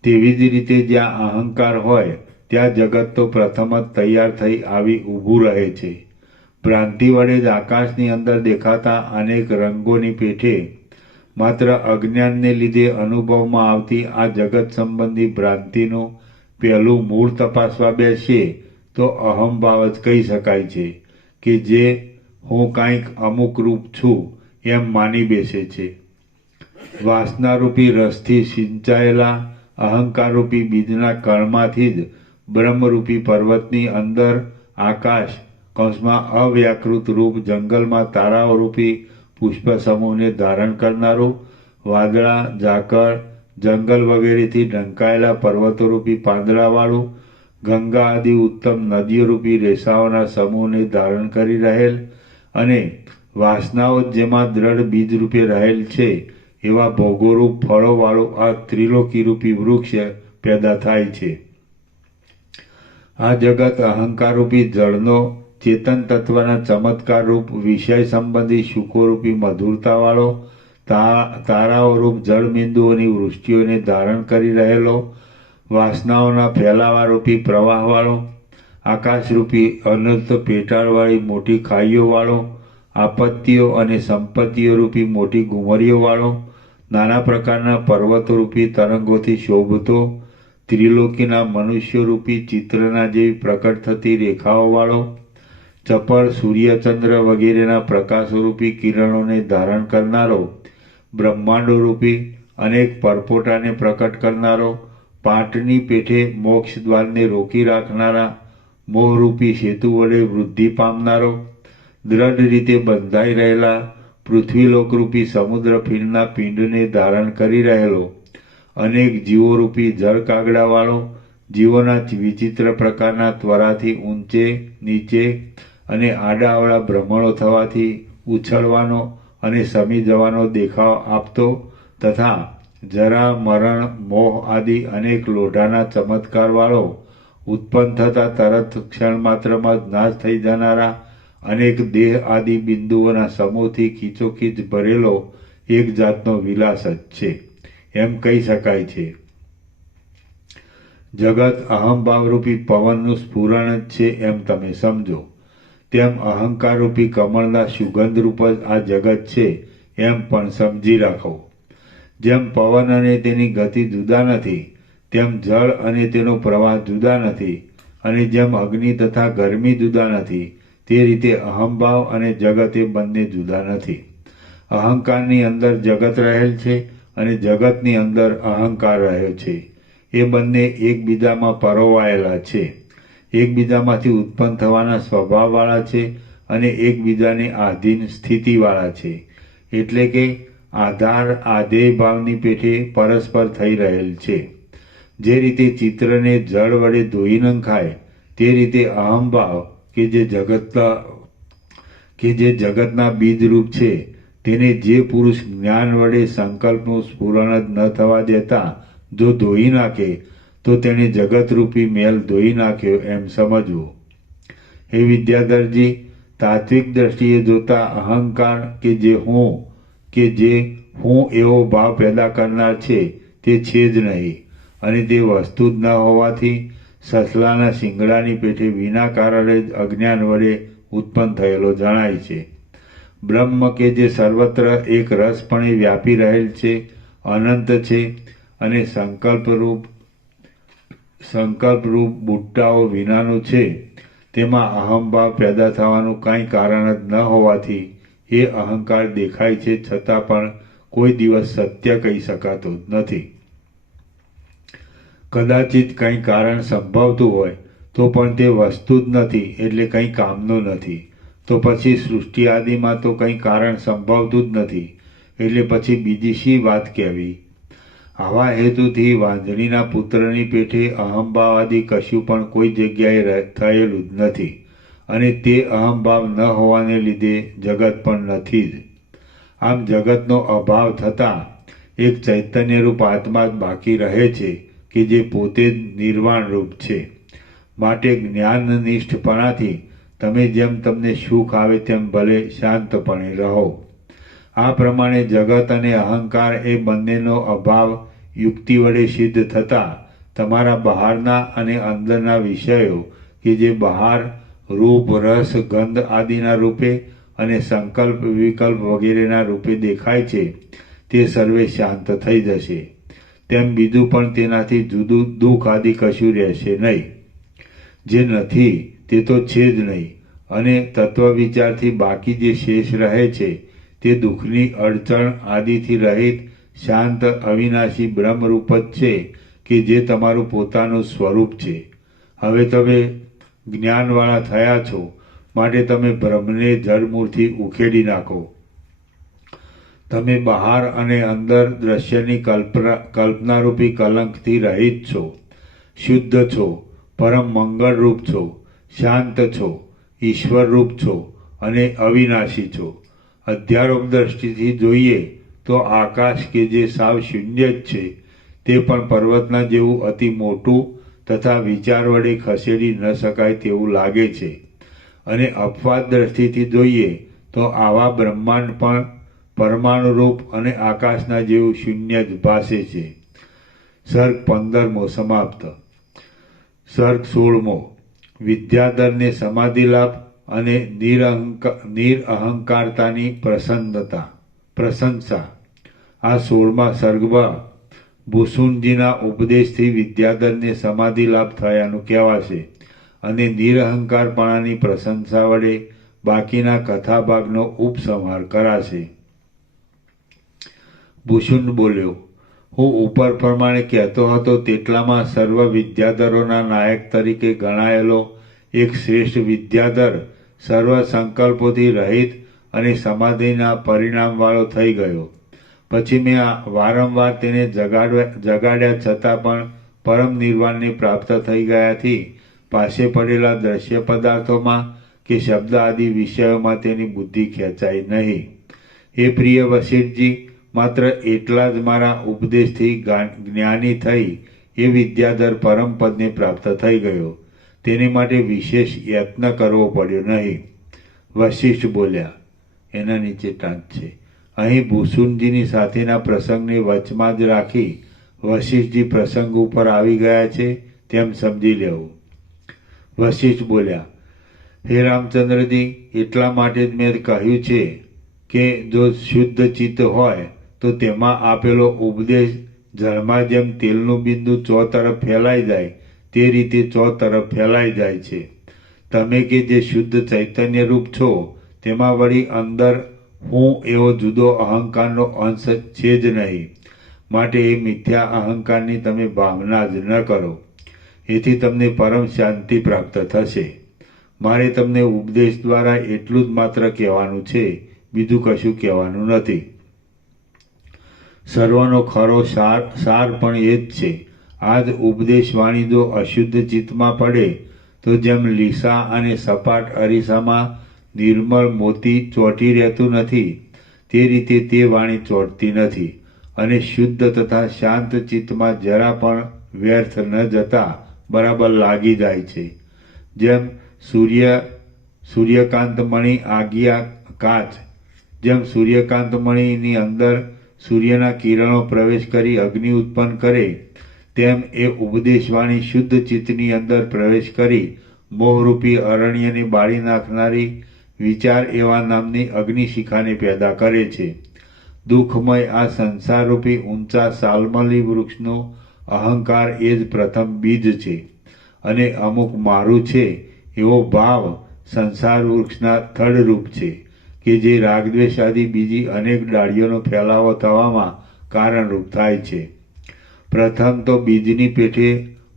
તેવી જ રીતે જ્યાં અહંકાર હોય ત્યાં જગત તો પ્રથમ જ તૈયાર થઈ આવી ઊભું રહે છે. ભ્રાંતિ વડે જ આકાશની અંદર દેખાતા અનેક રંગોની પેઠે માત્ર અજ્ઞાનને લીધે અનુભવમાં આવતી આ જગત સંબંધી ભ્રાંતિનું પહેલું મૂળ તપાસવા બેસીએ તો અહંભાવ જ કહી શકાય છે કે જે હું કાંઈક અમુક રૂપ છું એમ માની બેસે છે. વાસનારૂપી રસથી સિંચાયેલા અહંકારરૂપી બીજના કણમાંથી જ બ્રહ્મરૂપી પર્વતની અંદર આકાશ કૌંસમાં અવ્યાકૃત રૂપ જંગલમાં તારાઓરૂપી પુષ્પ સમૂહને ધારણ કરનારું, વાદળા, ઝાકળ, જંગલ વગેરેથી ઢંકાયેલા પર્વતોરૂપી પાંદડાવાળું, ગંગા આદિ ઉત્તમ નદીઓરૂપી રેસાઓના સમૂહને ધારણ કરી રહેલ અને વાસનાઓ જેમાં દ્રઢ બીજરૂપે રહેલ છે એવા ભોગોરૂપ ફળોવાળું આ ત્રિલોકીરૂપી વૃક્ષ પેદા થાય છે. આ જગત અહંકારરૂપી જળનો ચેતન તત્વના ચમત્કાર રૂપ વિષય સંબંધી સુખોરૂપી મધુરતાવાળો, તારાઓરૂપ જળબિંદુઓની વૃષ્ટિઓને ધારણ કરી રહેલો, વાસનાઓના ફેલાવારૂપી પ્રવાહવાળો, આકાશરૂપી અનંત પેટાળવાળી મોટી ખાઈઓવાળો, આપત્તિઓ અને સંપત્તિઓરૂપી મોટી ઘુમરીઓવાળો, નાના પ્રકારના પર્વતોરૂપી તરંગોથી શોભતો, ત્રિલોકીના મનુષ્યરૂપી ચિત્રના જેવી પ્રકટ થતી રેખાઓવાળો, ચપળ સૂર્યચંદ્ર વગેરેના પ્રકાશરૂપી કિરણોને ધારણ કરનારો, બ્રહ્માંડોરૂપી અનેક પરપોટાને પ્રકટ કરનારો, પાટની પેઠે મોક્ષ દ્વારને રોકી રાખનારા, મોહરૂપી સેતુ વડે વૃદ્ધિ પામનારો, દ્રઢ રીતે બંધાઈ રહેલા પૃથ્વીલોકરૂપી સમુદ્ર પિંડના પિંડને ધારણ કરી રહેલો, અનેક જીવોરૂપી જળ કાગડાવાળો, જીવોના વિચિત્ર પ્રકારના ત્વરાથી ઊંચે નીચે અને આડાઅવળા ભ્રમણો થવાથી ઉછળવાનો અને સમી જવાનો દેખાવ આપતો તથા જરા મરણ મોહ આદિ અનેક લોઢાના ચમત્કારવાળો, ઉત્પન્ન થતા તરત ક્ષણમાત્રમાં જ નાશ થઈ જનારા અનેક દેહ આદિ બિંદુઓના સમૂહથી ખીચોખીચ ભરેલો એક જાતનો વિલાસ જ છે એમ કહી શકાય છે. જગત અહંભાવરૂપી પવનનું સ્ફુરણ જ છે એમ તમે સમજો. તેમ અહંકારરૂપી કમળના સુગંધરૂપ જ આ જગત છે એમ પણ સમજી રાખો. જેમ પવન અને તેની ગતિ જુદા નથી, તેમ જળ અને તેનો પ્રવાહ જુદા નથી, અને જેમ અગ્નિ તથા ગરમી જુદા નથી, તે રીતે અહંભાવ અને જગત એ બંને જુદા નથી. અહંકારની અંદર જગત રહેલ છે અને જગતની અંદર અહંકાર રહ્યો છે. એ બંને એકબીજામાં પરોવાયેલા છે. એકબીજામાંથી ઉત્પન્ન થવાના સ્વભાવવાળા છે અને એકબીજાને આધીન સ્થિતિવાળા છે. એટલે કે આધાર આધેય ભાવની પેઠે પરસ્પર થઈ રહેલ છે. જે રીતે ચિત્રને જળ વડે ધોઈ નંખાય તે રીતે અહમભાવ કે જે જગતના બીજરૂપ છે તેને જે પુરુષ જ્ઞાન વડે સંકલ્પનું સ્ફુરણ જ ન થવા દેતા જો ધોઈ નાખે તો તેણે જગતરૂપી મેલ ધોઈ નાખ્યો એમ સમજવું. હે વિદ્યાધરજી, તાત્વિક દ્રષ્ટિએ જોતા અહંકાર કે જે હું એવો ભાવ પેદા કરનાર છે તે છે જ નહીં અને તે વસ્તુ જ ન હોવાથી સસલાના શિંગડાની પેઠે વિના કારણે જ અજ્ઞાન વડે ઉત્પન્ન થયેલો જણાય છે. બ્રહ્મ કે જે સર્વત્ર એક રસપણે વ્યાપી રહેલ છે, અનંત છે અને સંકલ્પરૂપ બુટ્ટાઓ વિનાનું છે, તેમાં અહમભાવ પેદા થવાનું કાંઈ કારણ જ ન હોવાથી એ અહંકાર દેખાય છે છતાં પણ કોઈ દિવસ સત્ય કહી શકાતો નથી. કદાચિત કંઈ કારણ સંભવતું હોય તો પણ તે વસ્તુ જ નથી એટલે કંઈ કામનું નથી. તો પછી સૃષ્ટિ આદિમાં તો કંઈ કારણ સંભવતું જ નથી એટલે પછી બીજી શી વાત કહેવી? આવા હેતુથી વાંદડીના પુત્રની પેઠે અહમભાવ આદિ કશું પણ કોઈ જગ્યાએ થયેલું જ નથી અને તે અહમભાવ ન હોવાને લીધે જગત પણ નથી જ. આમ જગતનો અભાવ થતાં એક ચૈતન્યરૂપ આત્મા જ બાકી રહે છે કે જે પોતે જ નિર્વાણરૂપ છે. માટે જ્ઞાનનિષ્ઠપણાથી તમે જેમ તમને સુખ આવે તેમ ભલે શાંતપણે રહો. આ પ્રમાણે જગત અને અહંકાર એ બંનેનો અભાવ યુક્તિ વડે સિદ્ધ થતાં તમારા બહારના અને અંદરના વિષયો કે જે બહાર રૂપ રસ ગંધ આદિના રૂપે અને સંકલ્પ વિકલ્પ વગેરેના રૂપે દેખાય છે તે સર્વે શાંત થઈ જશે. તેમ બીજું પણ તેનાથી જુદું દુઃખ આદિ કશું રહેશે નહીં. જે નથી તે તો છે જ નહીં અને તત્વ વિચારથી બાકી જે શેષ રહે છે તે દુઃખની અડચણ આદિથી રહિત શાંત અવિનાશી બ્રહ્મરૂપ જ છે કે જે તમારું પોતાનું સ્વરૂપ છે. હવે તમે જ્ઞાનવાળા થયા છો માટે તમે બ્રહ્મને જળમૂળથી ઉખેડી નાખો. તમે બહાર અને અંદર દ્રશ્યની કલ્પનારૂપી કલંકથી રહિત છો, શુદ્ધ છો, પરમ મંગળરૂપ છો, શાંત છો, ઈશ્વરરૂપ છો અને અવિનાશી છો. અધ્યારોપ દ્રષ્ટિથી જોઈએ તો આકાશ કે જે સાવ શૂન્ય જ છે તે પણ પર્વતના જેવું અતિ મોટું તથા વિચાર વડે ખસેડી ન શકાય તેવું લાગે છે અને અપવાદ દ્રષ્ટિથી જોઈએ તો આવા બ્રહ્માંડ પણ પરમાણુરૂપ અને આકાશના જેવું શૂન્ય જ ભાસે છે. સર્ગ 15મો સમાપ્ત. સર્ગ 16મો વિદ્યાધરને સમાધિ લાભ અને નિરઅહંકારતાની પ્રશંસા. આ 16મા સર્ગમાં ભૂષુંડજીના ઉપદેશથી વિદ્યાધરને સમાધિ લાભ થયાનું કહેવાશે અને નિરઅહંકારપણાની પ્રશંસા વડે બાકીના કથાભાગનો ઉપસંહાર કરાશે. ભૂષુંડ બોલ્યો, હું ઉપર પ્રમાણે કહેતો હતો તેટલામાં સર્વ વિદ્યાધરોના નાયક તરીકે ગણાયેલો એક શ્રેષ્ઠ વિદ્યાધર સર્વ સંકલ્પોથી રહિત અને સમાધિના પરિણામવાળો થઈ ગયો. પછી મેં વારંવાર તેને જગાડ્યા છતાં પણ પરમ નિર્વાણને પ્રાપ્ત થઈ ગયાથી પાસે પડેલા દ્રશ્ય પદાર્થોમાં કે શબ્દ આદિ વિષયોમાં તેની બુદ્ધિ ખેંચાઈ નહીં. એ પ્રિય વશિષ્ઠજી, માત્ર એટલા જ મારા ઉપદેશથી જ્ઞાની થઈ એ વિદ્યાધર પરમ પદને પ્રાપ્ત થઈ ગયો. તેને માટે વિશેષ યત્ન કરવો પડ્યો નહીં. વશિષ્ઠ બોલ્યા. એના નીચે ટાંક છે. અહીં ભૂષુંડજીની સાથેના પ્રસંગને વચમાં જ રાખી વશિષ્ઠજી પ્રસંગ ઉપર આવી ગયા છે તેમ સમજી લેવું. વશિષ્ઠ બોલ્યા, હે રામચંદ્રજી, એટલા માટે જ મેં કહ્યું છે કે જો શુદ્ધ ચિત્ત હોય તો તેમાં આપેલો ઉપદેશ જળમાં જેમ તેલનું બિંદુ ચો તરફ ફેલાઈ જાય તે રીતે ચો તરફ ફેલાઈ જાય છે. તમે કે જે શુદ્ધ ચૈતન્ય રૂપ છો તેમાં વળી અંદર હું એવો જુદો અહંકારનો અંશ છે જ નહીં. માટે એ મિથ્યા અહંકારની તમે ભાવના જ ન કરો. એથી તમને પરમ શાંતિ પ્રાપ્ત થશે. મારે તમને ઉપદેશ દ્વારા એટલું જ માત્ર કહેવાનું છે, બીજું કશું કહેવાનું નથી. સર્વનો ખરો સાર પણ એ જ છે. આ જ ઉપદેશ વાણી જો અશુદ્ધ ચિત્તમાં પડે તો જેમ લીસા અને સપાટ અરીસામાં નિર્મળ મોતી ચોંટી રહેતું નથી, તે રીતે તે વાણી ચોંટતી નથી અને શુદ્ધ તથા શાંત ચિત્તમાં જરા પણ વ્યર્થ ન જતા બરાબર લાગી જાય છે. જેમ સૂર્યકાંતમણી આગિયા કાચ, જેમ સૂર્યકાંતમણીની અંદર સૂર્યના કિરણો પ્રવેશ કરી અગ્નિ ઉત્પન્ન કરે, તેમ એ ઉપદેશવાણી શુદ્ધ ચિત્તની અંદર પ્રવેશ કરી મોહરૂપી અરણ્યને બાળી નાખનારી વિચાર એવા નામની અગ્નિશિખાને પેદા કરે છે. દુઃખમય આ સંસારરૂપી ઊંચા સાલમલી વૃક્ષનો અહંકાર એ જ પ્રથમ બીજ છે અને અમુક મારું છે એવો ભાવ સંસાર વૃક્ષના થડરૂપ છે કે જે રાગદ્વેષ આદિ બીજી અનેક ડાળીઓનો ફેલાવો થવામાં કારણરૂપ થાય છે. પ્રથમ તો બીજની પેઠે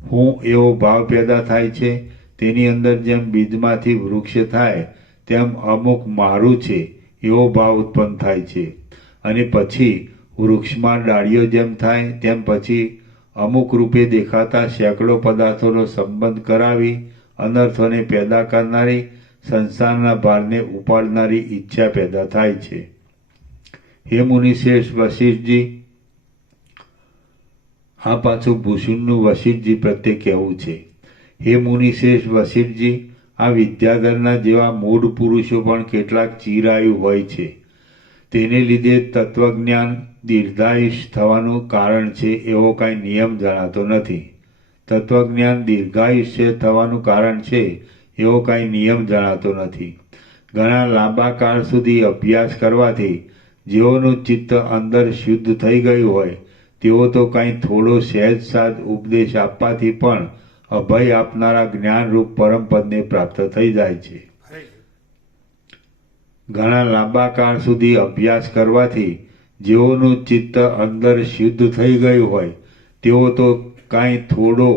હું એવો ભાવ પેદા થાય છે. તેની અંદર જેમ બીજમાંથી વૃક્ષ થાય તેમ અમુક મારું છે એવો ભાવ ઉત્પન્ન થાય છે અને પછી વૃક્ષમાં ડાળીઓ જેમ થાય તેમ પછી અમુક રૂપે દેખાતા સેંકડો પદાર્થોનો સંબંધ કરાવી અનર્થોને પેદા કરનારી સંસારના ભારને ઉપાડનારી ઈચ્છા પેદા થાય છે. હે મુનિશ્રેષ્ઠ વશિષ્ઠજી, આ પાછું ભૂષણનું વશિષ્ઠજી પ્રત્યે કહેવું છે. હે મુનિશ્રેષ્ઠ વશિષ્ઠજી, આ વિદ્યાધરના જેવા મૂઢ પુરુષો પણ કેટલાક ચિરાયુ હોય છે. તેને લીધે તત્વજ્ઞાન દીર્ઘાયુષ થવાનું કારણ છે એવો કાંઈ નિયમ જણાતો નથી. તત્વજ્ઞાન દીર્ઘાયુષ્ય થવાનું કારણ છે એવો કાંઈ નિયમ જણાતો નથી. ઘણા લાંબા કાળ સુધી અભ્યાસ કરવાથી જેઓનું ચિત્ત અંદર શુદ્ધ થઈ ગયું હોય તેઓ તો કાંઈ થોડો સહેજ સાદ ઉપદેશ આપવાથી પણ અભય આપનારા જ્ઞાનરૂપ પરમપદને પ્રાપ્ત થઈ જાય છે. ઘણા લાંબા કાળ સુધી અભ્યાસ કરવાથી જેઓનું ચિત્ત અંદર શુદ્ધ થઈ ગયું હોય તેઓ તો કાંઈ થોડો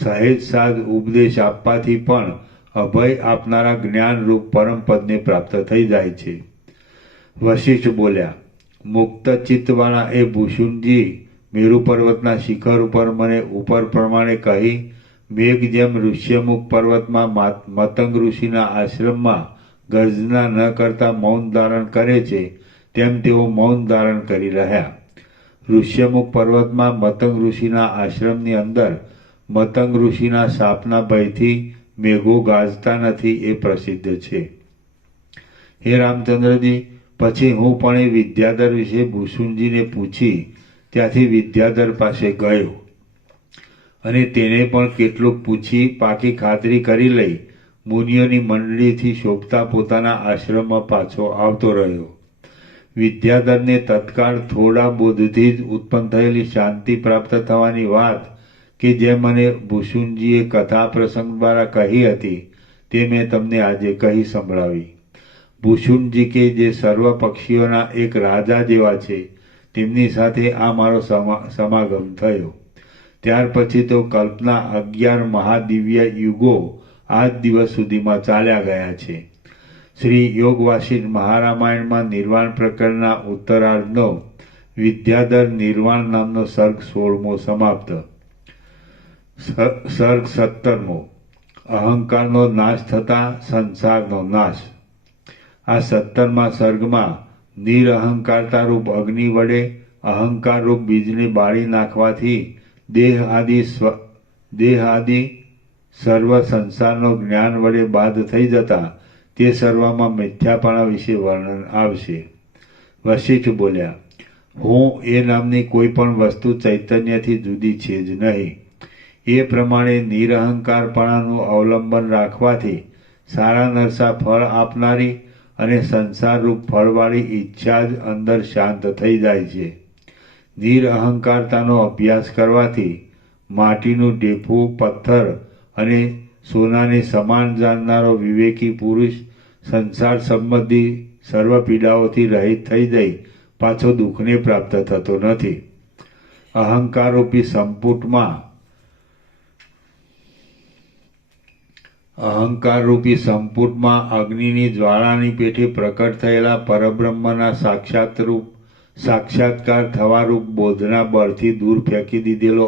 સહેજ સાદ ઉપદેશ આપવાથી પણ અભય આપનારા જ્ઞાનરૂપ પરમપદને પ્રાપ્ત થઈ જાય છે. વશિષ્ઠ બોલ્યા, મુક્ત ચિત્તવાળા એ ભૂષુણજી, મેરુ પર્વતના શિખર ઉપર મને ઉપર પ્રમાણે કહી મેઘ જેમ ઋષ્યમુખ પર્વતમાં મતંગ ઋષિના આશ્રમમાં ગર્જના ન કરતા મૌન ધારણ કરે છે તેમ તેઓ મૌન ધારણ કરી રહ્યા. ઋષ્યમુખ પર્વતમાં મતંગ ઋષિના આશ્રમની અંદર મતંગ ઋષિના શાપના ભયથી મેઘો ગાજતા નથી એ પ્રસિદ્ધ છે. હે રામચંદ્રજી, પછી હું પણ એ વિદ્યાધર વિશે ભૂષુણજીને પૂછી ત્યાંથી વિદ્યાધર પાસે ગયો અને તેને પણ કેટલુંક પૂછી પાકી ખાતરી કરી લઈ મુનિઓની મંડળીથી શોભતા પોતાના આશ્રમમાં પાછો આવતો રહ્યો. વિદ્યાધરને તત્કાળ થોડા બોધથી જ ઉત્પન્ન થયેલી શાંતિ પ્રાપ્ત થવાની વાત કે જે મને ભૂષુણજીએ કથા પ્રસંગ દ્વારા કહી હતી તે મેં તમને આજે કહી સંભળાવી. ભૂષુણજી કે જે સર્વ પક્ષીઓના એક રાજા જેવા છે તેમની સાથે આ મારો સમાગમ થયો. ત્યાર પછી તો કલ્પના 11 મહાદિવ્ય યુગો આજ દિવસ સુધીમાં ચાલ્યા ગયા છે. શ્રી યોગ વાસિષ્ઠ મહારામાયણમાં નિર્વાણ પ્રકરણના ઉત્તરાર્ધનો વિદ્યાધર નિર્વાણ નામનો સર્ગ 16મો સમાપ્ત. સર્ગ 17મો અહંકારનો નાશ થતા સંસારનો નાશ. આ 17મા સર્ગમાં નિરઅહંકારતા રૂપ અગ્નિ વડે અહંકાર રૂપ બીજને બાળી નાખવાથી દેહ આદિ સર્વ સંસારનો જ્ઞાન વડે બાદ થઈ જતા તે સર્વમાં મિથ્યાપણા વિશે વર્ણન આવશે. વશિષ્ઠ બોલ્યા, હું એ નામની કોઈ પણ વસ્તુ ચૈતન્યથી જુદી છે જ નહીં. એ પ્રમાણે નિરઅહંકારપણાનું અવલંબન રાખવાથી સારા નરસા ફળ આપનારી અને સંસારરૂપ ફળવાળી ઈચ્છા જ અંદર શાંત થઈ જાય છે. નિરઅહંકારતાનો અભ્યાસ કરવાથી માટીનું ઢેફું, પથ્થર અને સોનાને સમાન જાણનારો વિવેકી પુરુષ સંસાર સંબંધી સર્વ પીડાઓથી રહિત થઈ જઈ પાછો દુઃખને પ્રાપ્ત થતો નથી. અહંકારરૂપી સંપુટમાં અહંકાર રૂપી સંપુટમાં અગ્નિની જ્વાળાની પેઠે પ્રકટ થયેલા પરબ્રહ્મના સાક્ષાત્કાર થવારૂપ બોધના બળથી દૂર ફેંકી દીધેલો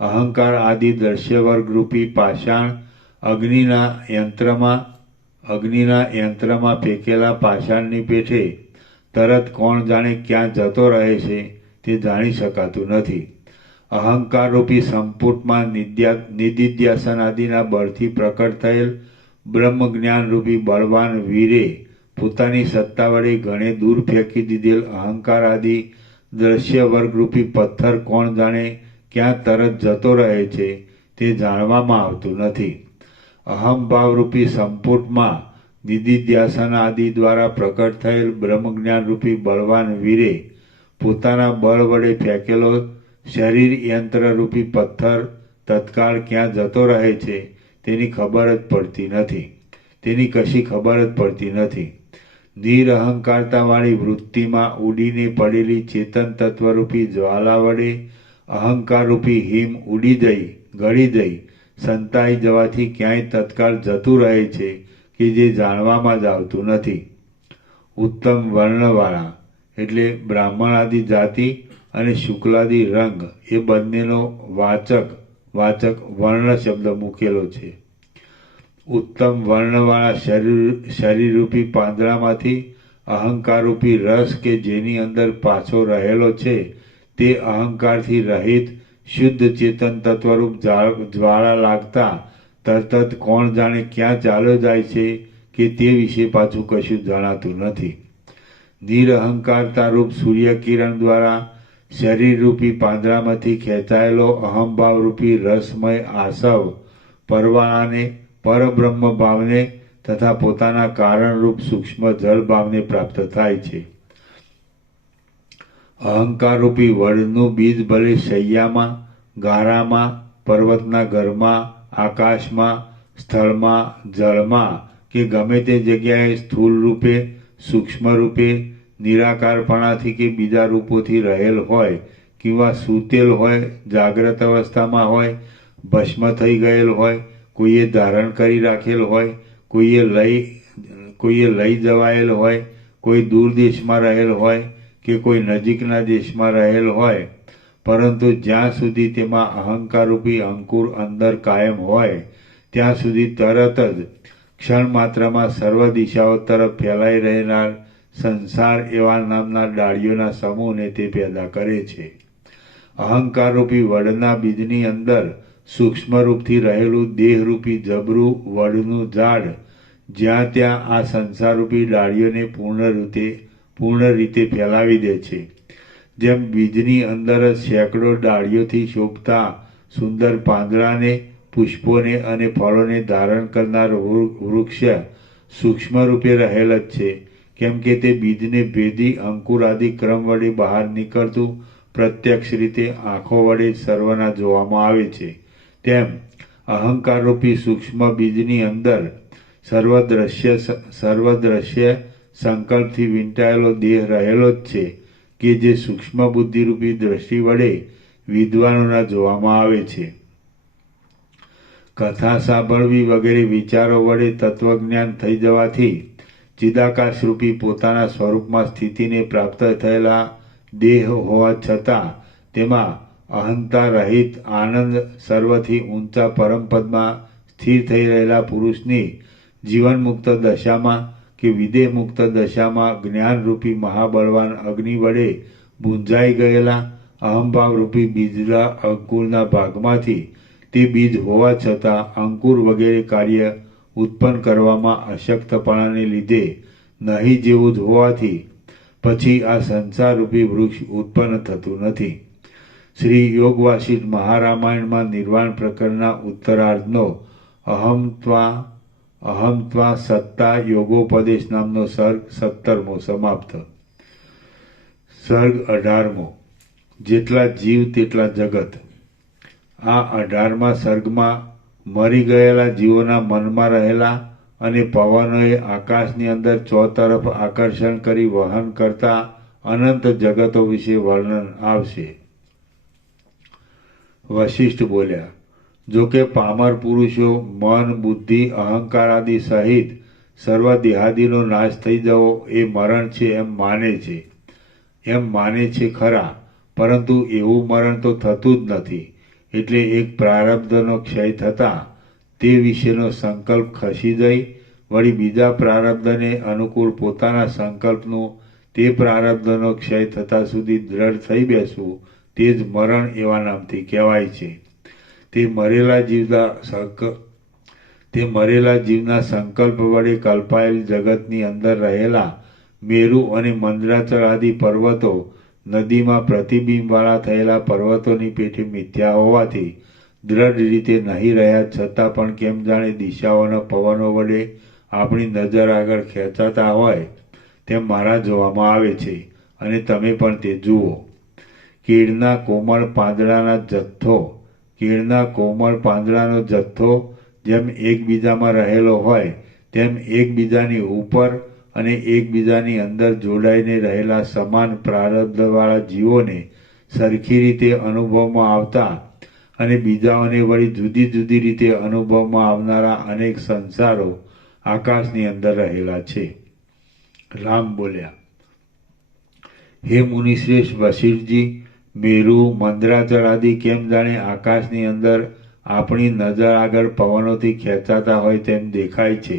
અહંકાર આદિ દ્રશ્યવર્ગ રૂપી પાષાણ અગ્નિના યંત્રમાં ફેંકેલા પાષાણની પેઠે તરત કોણ જાણે ક્યાં જતો રહે છે તે જાણી શકાતું નથી. અહંકાર રૂપી સંપુટમાં નિદિધ્યાસન આદિના બળથી પ્રકટ થયેલ બ્રહ્મ જ્ઞાન રૂપી બળવાન વીરે પોતાની સત્તા વડે ઘણે દૂર ફેંકી દીધેલ અહંકાર આદિ દ્રશ્ય વર્ગ રૂપી પથ્થર કોણ જાણે ક્યાં તરત જતો રહે છે તે જાણવામાં આવતું નથી. અહમભાવ રૂપી સંપુટમાં નિદિધ્યાસન આદિ દ્વારા પ્રકટ થયેલ બ્રહ્મજ્ઞાન રૂપી બળવાન વીરે પોતાના બળ વડે ફેંકેલો શરીર યંત્ર રૂપી પથ્થર તત્કાળ ક્યાં જતો રહે છે તેની કશી ખબર જ પડતી નથી. નિરહંકારતાવાળી વૃત્તિમાં ઉડીને પડેલી ચેતન તત્વરૂપી જ્વાલા વડે અહંકારરૂપી હિમ ગળી જઈ સંતાઈ જવાથી ક્યાંય તત્કાળ જતું રહે છે કે જે જાણવામાં જ આવતું નથી. ઉત્તમ વર્ણવાળા એટલે બ્રાહ્મણ આદિ જાતિ અને શુક્લાદિ રંગ એ બંનેનો વાચક વર્ણ શબ્દ મૂકેલો છે. ઉત્તમ વર્ણવાળા શરીરરૂપી પાંદડામાંથી અહંકારરૂપી રસ કે જેની અંદર પાછો રહેલો છે તે અહંકારથી રહિત શુદ્ધ ચેતન તત્વરૂપ જ્વાળા લાગતા તરત કોણ જાણે ક્યાં ચાલ્યો જાય છે કે તે વિશે પાછું કશું જણાતું નથી. નિરહંકારતારૂપ સૂર્યકિરણ દ્વારા શરીરરૂપી પાંદડામાંથી ખેંચાયેલો અહમભાવરૂપી રસમય આસવ પરવાળાને પરબ્રહ્મ ભાવને તથા પોતાના કારણરૂપ સૂક્ષ્મ જળ ભાવને પ્રાપ્ત થાય છે. અહંકારરૂપી વડનું બીજ ભલે શૈયામાં, ગારામાં, પર્વતના ઘરમાં, આકાશમાં, સ્થળમાં, જળમાં કે ગમે તે જગ્યાએ સ્થૂળ રૂપે, સૂક્ષ્મ રૂપે, નિરાકારપણાથી કે બીજા રૂપોથી રહેલ હોય કિંવા સૂતેલ હોય, જાગ્રત અવસ્થામાં હોય, ભસ્મ થઈ ગયેલ હોય, કોઈએ ધારણ કરી રાખેલ હોય, કોઈએ લઈ જવાયેલ હોય, કોઈ દૂર દેશમાં રહેલ હોય કે કોઈ નજીકના દેશમાં રહેલ હોય, પરંતુ જ્યાં સુધી તેમાં અહંકારરૂપી અંકુર અંદર કાયમ હોય ત્યાં સુધી તરત જ ક્ષણ માત્રમાં સર્વ દિશાઓ તરફ ફેલાઈ રહેનાર સંસાર એવા નામના ડાળીઓના સમૂહને તે પેદા કરે છે. અહંકારરૂપી વડના બીજની અંદર સૂક્ષ્મ રૂપથી રહેલું દેહરૂપી જબરું વડનું ઝાડ જ્યાં ત્યાં આ સંસારરૂપી ડાળીઓને પૂર્ણ રીતે ફેલાવી દે છે. જેમ બીજની અંદર જ સેંકડો ડાળીઓથી શોભતા સુંદર પાંદડાને, પુષ્પોને અને ફળોને ધારણ કરનાર વૃક્ષ સૂક્ષ્મ રૂપે રહેલ જ છે, કેમ કે તે બીજને ભેદી અંકુર આદિ ક્રમ વડે બહાર નીકળતું પ્રત્યક્ષ રીતે આંખો વડે સર્વના જોવામાં આવે છે. તેમ અહંકારરૂપી સૂક્ષ્મ બીજની અંદર સર્વદ્રશ્ય સંકલ્પથી વીંટાયેલો દેહ રહેલો જ છે કે જે સૂક્ષ્મ બુદ્ધિરૂપી દ્રષ્ટિ વડે વિદ્વાનોના જોવામાં આવે છે. કથા સાંભળવી વગેરે વિચારો વડે તત્વજ્ઞાન થઈ જવાથી ચિદાકાશરૂપી પોતાના સ્વરૂપમાં સ્થિતિને પ્રાપ્ત થયેલા દેહ હોવા છતાં તેમાં અહંતા રહિત આનંદ સર્વથી ઊંચા પરમપદમાં સ્થિર થઈ રહેલા પુરુષની જીવનમુક્ત દશામાં કે વિદેહમુક્ત દશામાં જ્ઞાનરૂપી મહાબળવાન અગ્નિ વડે બુંજાઈ ગયેલા અહંભાવરૂપી બીજના અંકુરના ભાગમાંથી તે બીજ હોવા છતાં અંકુર વગેરે કાર્ય ઉત્પન્ન કરવામાં અશક્તપણાને લીધે નહીં જેવું જ હોવાથી પછી આ સંસારરૂપી વૃક્ષ ઉત્પન્ન થતું નથી. શ્રી યોગ વાસિષ્ઠ મહારામાયણમાં નિર્વાણ પ્રકરણના ઉત્તરાર્ધનો અહંત્વા સત્તા યોગોપદેશ નામનો સર્ગ 17મો સમાપ્ત. સર્ગ 18મો જેટલા જીવ તેટલા જગત. આ 18મા સર્ગમાં મરી ગયેલા જીવોના મનમાં રહેલા અને પવનોએ આકાશની અંદર ચોતરફ આકર્ષણ કરી વહન કરતા અનંત જગતો વિશે વર્ણન આવશે. વશિષ્ઠ બોલ્યા, જો કે પામર પુરુષો મન બુદ્ધિ અહંકાર આદિ સહિત સર્વ દેહાદિનો નાશ થઈ જવો એ મરણ છે એમ માને છે ખરા, પરંતુ એવું મરણ તો થતું જ નથી. એટલે એક પ્રારબ્ધનો ક્ષય થતાં તે વિશેનો સંકલ્પ ખસી જઈ વળી બીજા પ્રારબ્ધને અનુકૂળ પોતાના સંકલ્પનું તે પ્રારબ્ધનો ક્ષય થતાં સુધી દ્રઢ થઈ બેસવું તે જ મરણ એવા નામથી કહેવાય છે. તે મરેલા જીવના સંકલ્પ વડે કલ્પાયેલ જગતની અંદર રહેલા મેરુ અને મંદરાચળ આદિ પર્વતો નદીમાં પ્રતિબિંબવાળા થયેલા પર્વતોની પેઠે મિથ્યા હોવાથી દ્રઢ રીતે નહીં રહ્યા છતાં પણ કેમ જાણે દિશાઓના પવનો વડે આપણી નજર આગળ ખેંચાતા હોય તેમ મારા જોવામાં આવે છે, અને તમે પણ તે જુઓ. કેળના કોમળ પાંદડાનો જથ્થો જેમ એકબીજામાં રહેલો હોય તેમ એકબીજાની ઉપર અને એકબીજાની અંદર જોડાઈને રહેલા સમાન પ્રારબ્ધવાળા જીવોને સરખી રીતે અનુભવમાં આવતા અને બીજાઓને વળી જુદી જુદી રીતે અનુભવમાં આવનારા અનેક સંસારો આકાશની અંદર રહેલા છે. રામ બોલ્યા, હે મુનિશ્રેષ્ઠ વશિષ્ઠજી, મેરુ મંદરાચળ આદિ કેમ જાણે આકાશની અંદર આપણી નજર આગળ પવનોથી ખેંચાતા હોય તેમ દેખાય છે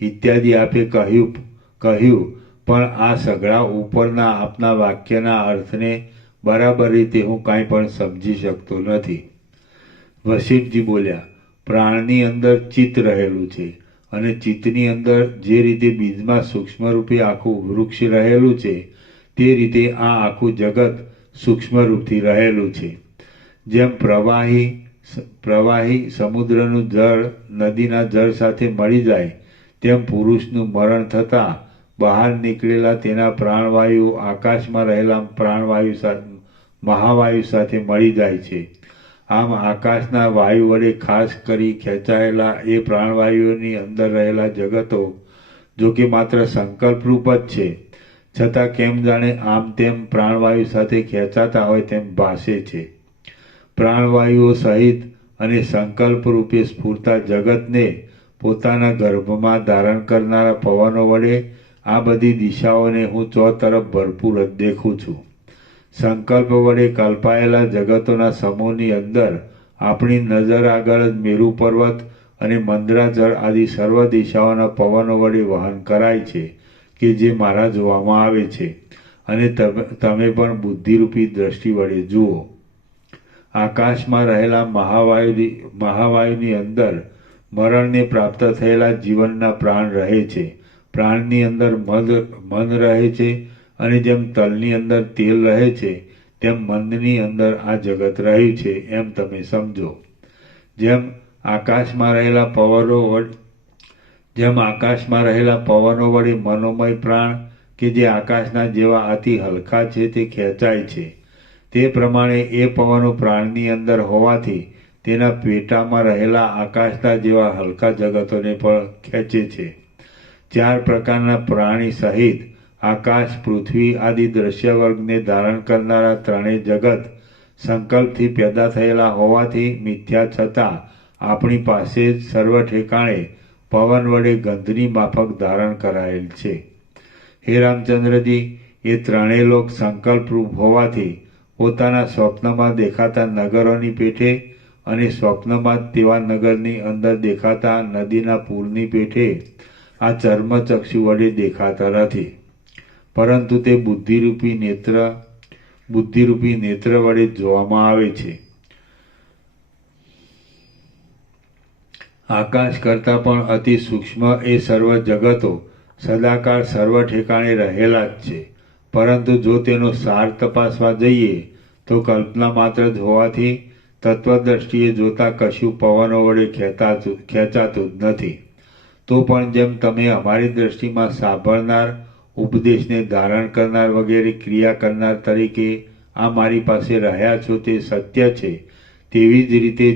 ઇત્યાદિ આપે કહ્યું, પણ આ સઘળા ઉપરના આપના વાક્યના અર્થને બરાબર રીતે હું કાંઈ પણ સમજી શકતો નથી. વશિષ્ઠજી બોલ્યા, પ્રાણની અંદર ચિત્ત રહેલું છે અને ચિત્તની અંદર જે રીતે બીજમાં સૂક્ષ્મ રૂપે આખું વૃક્ષ રહેલું છે તે રીતે આ આખું જગત સૂક્ષ્મ રૂપથી રહેલું છે. જેમ પ્રવાહી સમુદ્રનું જળ નદીના જળ સાથે મળી જાય તેમ પુરુષનું મરણ થતાં બહાર નીકળેલા તેના પ્રાણવાયુ આકાશમાં રહેલા મહાવાયુ સાથે મળી જાય છે. આમ આકાશના વાયુ વડે ખાસ કરી ખેંચાયેલા એ પ્રાણવાયુઓની અંદર રહેલા જગતો જો કે માત્ર સંકલ્પરૂપ જ છે, છતાં કેમ જાણે આમ તેમ પ્રાણવાયુ સાથે ખેંચાતા હોય તેમ ભાસે છે. પ્રાણવાયુઓ સહિત અને સંકલ્પ રૂપે સ્ફૂરતા જગતને પોતાના ગર્ભમાં ધારણ કરનારા પવનો વડે આ બધી દિશાઓને હું ચોતરફ ભરપૂર જ દેખું છું. સંકલ્પ વડે કલ્પાયેલા જગતોના સમૂહની અંદર આપણી નજર આગળ જ મેરુ પર્વત અને મંદરાચળ આદિ સર્વ દિશાઓના પવનો વડે વહન કરાય છે કે જે મારા જોવામાં આવે છે, અને તમે પણ બુદ્ધિરૂપી દ્રષ્ટિ વડે જુઓ. આકાશમાં રહેલા મહાવાયુની અંદર મરણને પ્રાપ્ત થયેલા જીવનના પ્રાણ રહે છે. પ્રાણની અંદર મન રહે છે, અને જેમ તલની અંદર તેલ રહે છે તેમ મનની અંદર આ જગત રહ્યું છે એમ તમે સમજો. જેમ આકાશમાં રહેલા પવનો વડે મનોમય પ્રાણ કે જે આકાશના જેવા અતિ હલકા છે તે ખેંચાય છે, તે પ્રમાણે એ પવનો પ્રાણની અંદર હોવાથી તેના પેટામાં રહેલા આકાશના જેવા હલકા જગતોને પણ ખેંચે છે. 4 પ્રકારના પ્રાણી સહિત આકાશ, પૃથ્વી આદિ દ્રશ્ય વર્ગને ધારણ કરનારા ત્રણેય જગત સંકલ્પથી પેદા થયેલા હોવાથી મિથ્યા છતાં આપણી પાસે જ સર્વ ઠેકાણે પવન વડે ગંધની માફક ધારણ કરાયેલ છે. હે રામચંદ્રજી, એ ત્રણેય લોક સંકલ્પરૂપ હોવાથી પોતાના સ્વપ્નમાં દેખાતા નગરોની પેઠે અને સ્વપ્નમાં તેવા નગરની અંદર દેખાતા નદીના પૂરની પેઠે આ ચર્મચક્ષુ વડે દેખાતા નથી, પરંતુ તે બુદ્ધિરૂપી નેત્ર વડે જોવામાં આવે છે. આકાશ કરતાં પણ અતિ સૂક્ષ્મ એ સર્વ જગતો સદાકાળ સર્વ ઠેકાણે રહેલા જ છે, પરંતુ જો તેનો સાર તપાસવા જઈએ તો કલ્પના માત્ર જ હોવાથી તત્વદ્રષ્ટિએ જોતા કશું પવનો વડે ખેંચાતું જ નથી. તો પણ જેમ તમે અમારી દ્રષ્ટિમાં સાંભળનાર, ઉપદેશને ધારણ કરનાર વગેરે ક્રિયા કરનાર તરીકે આ મારી પાસે રહ્યા છો તે સત્ય છે, તેવી જ રીતે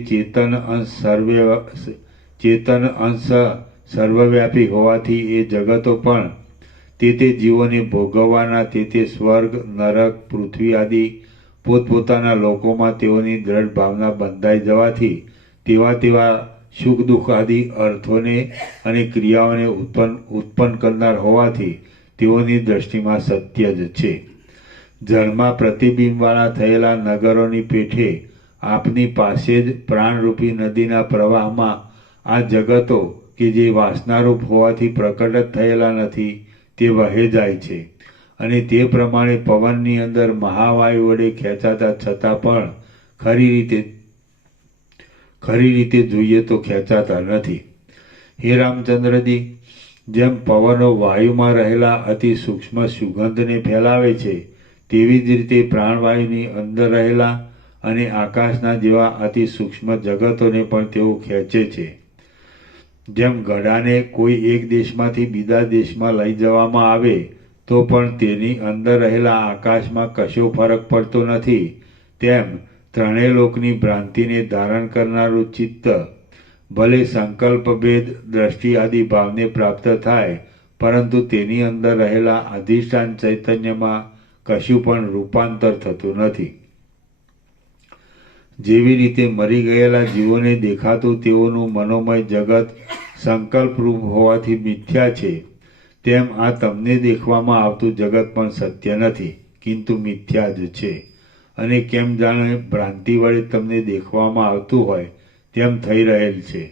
ચેતન અંશ સર્વવ્યાપી હોવાથી એ જગતો પણ તે જીવોને ભોગવવાના તે સ્વર્ગ, નરક, પૃથ્વી આદિ પોતપોતાના લોકોમાં તેઓની દ્રઢ ભાવના બંધાઈ જવાથી તેવા સુખ દુઃખ આદિ અર્થોને અને ક્રિયાઓને ઉત્પન્ન કરનાર હોવાથી તેઓની દ્રષ્ટિમાં સત્ય જ છે. જળમાં પ્રતિબિંબવાળા થયેલા નગરોની પેઠે આપની પાસે જ પ્રાણરૂપી નદીના પ્રવાહમાં આ જગતો કે જે વાસનારૂપ હોવાથી પ્રકટ જ થયેલા નથી તે વહે જાય છે, અને તે પ્રમાણે પવનની અંદર મહાવાયુ વડે ખેંચાતા છતાં પણ ખરી રીતે જોઈએ તો ખેંચાતા નથી. હે રામચંદ્રજી, જેમ પવનો વાયુમાં રહેલા અતિ સૂક્ષ્મ સુગંધને ફેલાવે છે, તેવી જ રીતે પ્રાણવાયુની અંદર રહેલા અને આકાશના જેવા અતિ સૂક્ષ્મ જગતોને પણ તેઓ ખેંચે છે. જેમ ઘડાને કોઈ એક દેશમાંથી બીજા દેશમાં લઈ જવામાં આવે તો પણ તેની અંદર રહેલા આકાશમાં કશો ફરક પડતો નથી, તેમ ત્રણેય લોકની ભ્રાંતિને ધારણ કરનારું ચિત્ત ભલે સંકલ્પભેદ દ્રષ્ટિ આદિ ભાવને પ્રાપ્ત થાય, પરંતુ તેની અંદર રહેલા અધિષ્ઠાન ચૈતન્યમાં કશું પણ રૂપાંતર થતું નથી. જેવી રીતે મરી ગયેલા જીવોને દેખાતું તેઓનું મનોમય જગત સંકલ્પરૂપ હોવાથી મિથ્યા છે, તેમ આ તમને દેખવામાં આવતું જગત પણ સત્ય નથી, કિંતુ મિથ્યા જ છે. અને કેમ જાણે ભ્રાંતિ વડે તમને દેખવામાં આવતું હોય તેમ થઈ રહેલ છે.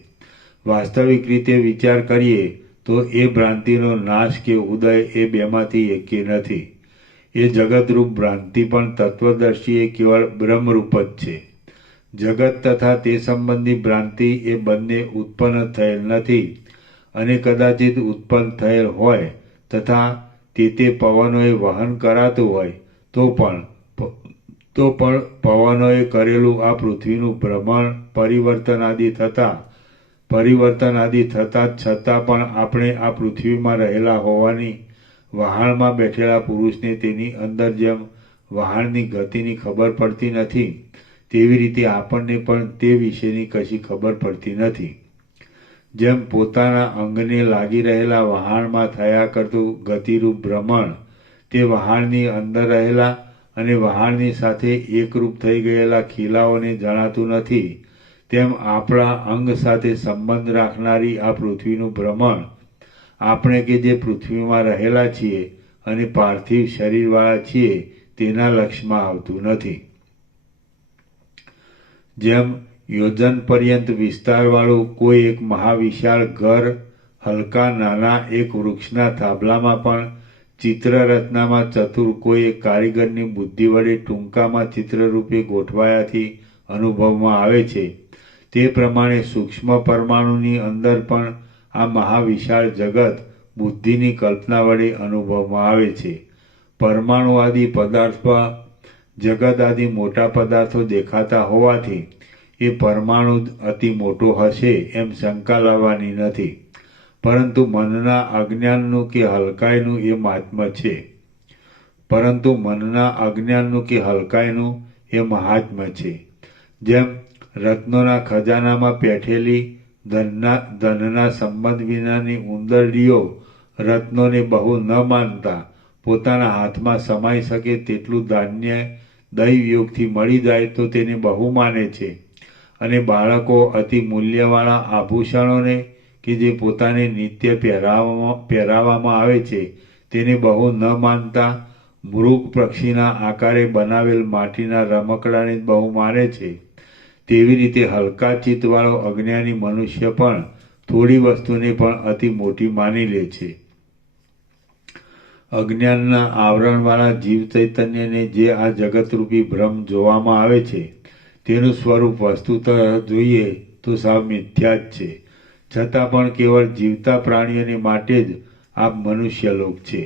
વાસ્તવિક રીતે વિચાર કરીએ તો એ ભ્રાંતિનો નાશ કે ઉદય એ બેમાંથી એકે નથી. એ જગતરૂપ ભ્રાંતિ પણ તત્વદર્શીએ કેવળ બ્રહ્મરૂપ જ છે. જગત તથા તે સંબંધી ભ્રાંતિ એ બંને ઉત્પન્ન થયેલ નથી, અને કદાચિત ઉત્પન્ન થયેલ હોય તથા તે પવનોએ વહન કરાતું હોય તો પણ પવનોએ કરેલું આ પૃથ્વીનું ભ્રમણ પરિવર્તન આદિ થતાં છતાં પણ આપણે આ પૃથ્વીમાં રહેલા હોવાની વહાણમાં બેઠેલા પુરુષને તેની અંદર જેમ વહાણની ગતિની ખબર પડતી નથી, તેવી રીતે આપણને પણ તે વિશેની કશી ખબર પડતી નથી. જેમ પોતાના અંગને લાગી રહેલા વહાણમાં થયા કરતું ગતિરૂપ ભ્રમણ તે વહાણની અંદર રહેલા અને વહાણની સાથે એકરૂપ થઈ ગયેલા ખીલાઓને જણાતું નથી, તેમ આપણા અંગ સાથે સંબંધ રાખનારી આ પૃથ્વીનું ભ્રમણ આપણે કે જે પૃથ્વીમાં રહેલા છીએ અને પાર્થિવ શરીરવાળા છીએ તેના લક્ષમાં આવતું નથી. જેમ યોજન પર્યંત વિસ્તારવાળું કોઈ એક મહાવિશાળ ઘર હલકા નાના એક વૃક્ષના થાંભલામાં પણ ચિત્રરચનામાં ચતુર કોઈ એક કારીગરની બુદ્ધિ વડે ટૂંકામાં ચિત્રરૂપે ગોઠવાયાથી અનુભવમાં આવે છે, તે પ્રમાણે સૂક્ષ્મ પરમાણુની અંદર પણ આ મહાવિશાળ જગત બુદ્ધિની કલ્પના વડે અનુભવમાં આવે છે. પરમાણુ આદિ પદાર્થમાં જગત આદિ મોટા પદાર્થો દેખાતા હોવાથી એ પરમાણુ જ અતિ મોટો હશે એમ શંકા લાવવાની નથી, પરંતુ મનના અજ્ઞાનનું કે હલકાઈનું એ મહાત્મ્ય છે. જેમ રત્નોના ખજાનામાં પેઠેલી ધનના સંબંધ વિનાની ઉંદરડીઓ રત્નોને બહુ ન માનતા પોતાના હાથમાં સમાઈ શકે તેટલું ધાન્ય દૈવ યોગથી મળી જાય તો તેને બહુ માને છે, અને બાળકો અતિ મૂલ્યવાળા આભૂષણોને કે જે પોતાને નિત્ય પહેરાવવામાં આવે છે તેને બહુ ન માનતા મૃગ પક્ષીના આકારે બનાવેલ માટીના રમકડાને બહુ માને છે. તેવી રીતે હલકા ચિત્તવાળો અજ્ઞાની મનુષ્ય પણ થોડી વસ્તુને પણ અતિ મોટી માની લે છે. અજ્ઞાનના આવરણવાળા જીવ ચૈતન્યને જે આ જગતરૂપી ભ્રમ જોવામાં આવે છે તેનું સ્વરૂપ વસ્તુતઃ જોઈએ તો સાવ મિથ્યા જ છે, છતાં પણ કેવળ જીવતા પ્રાણીઓને માટે જ આ મનુષ્યલોક છે.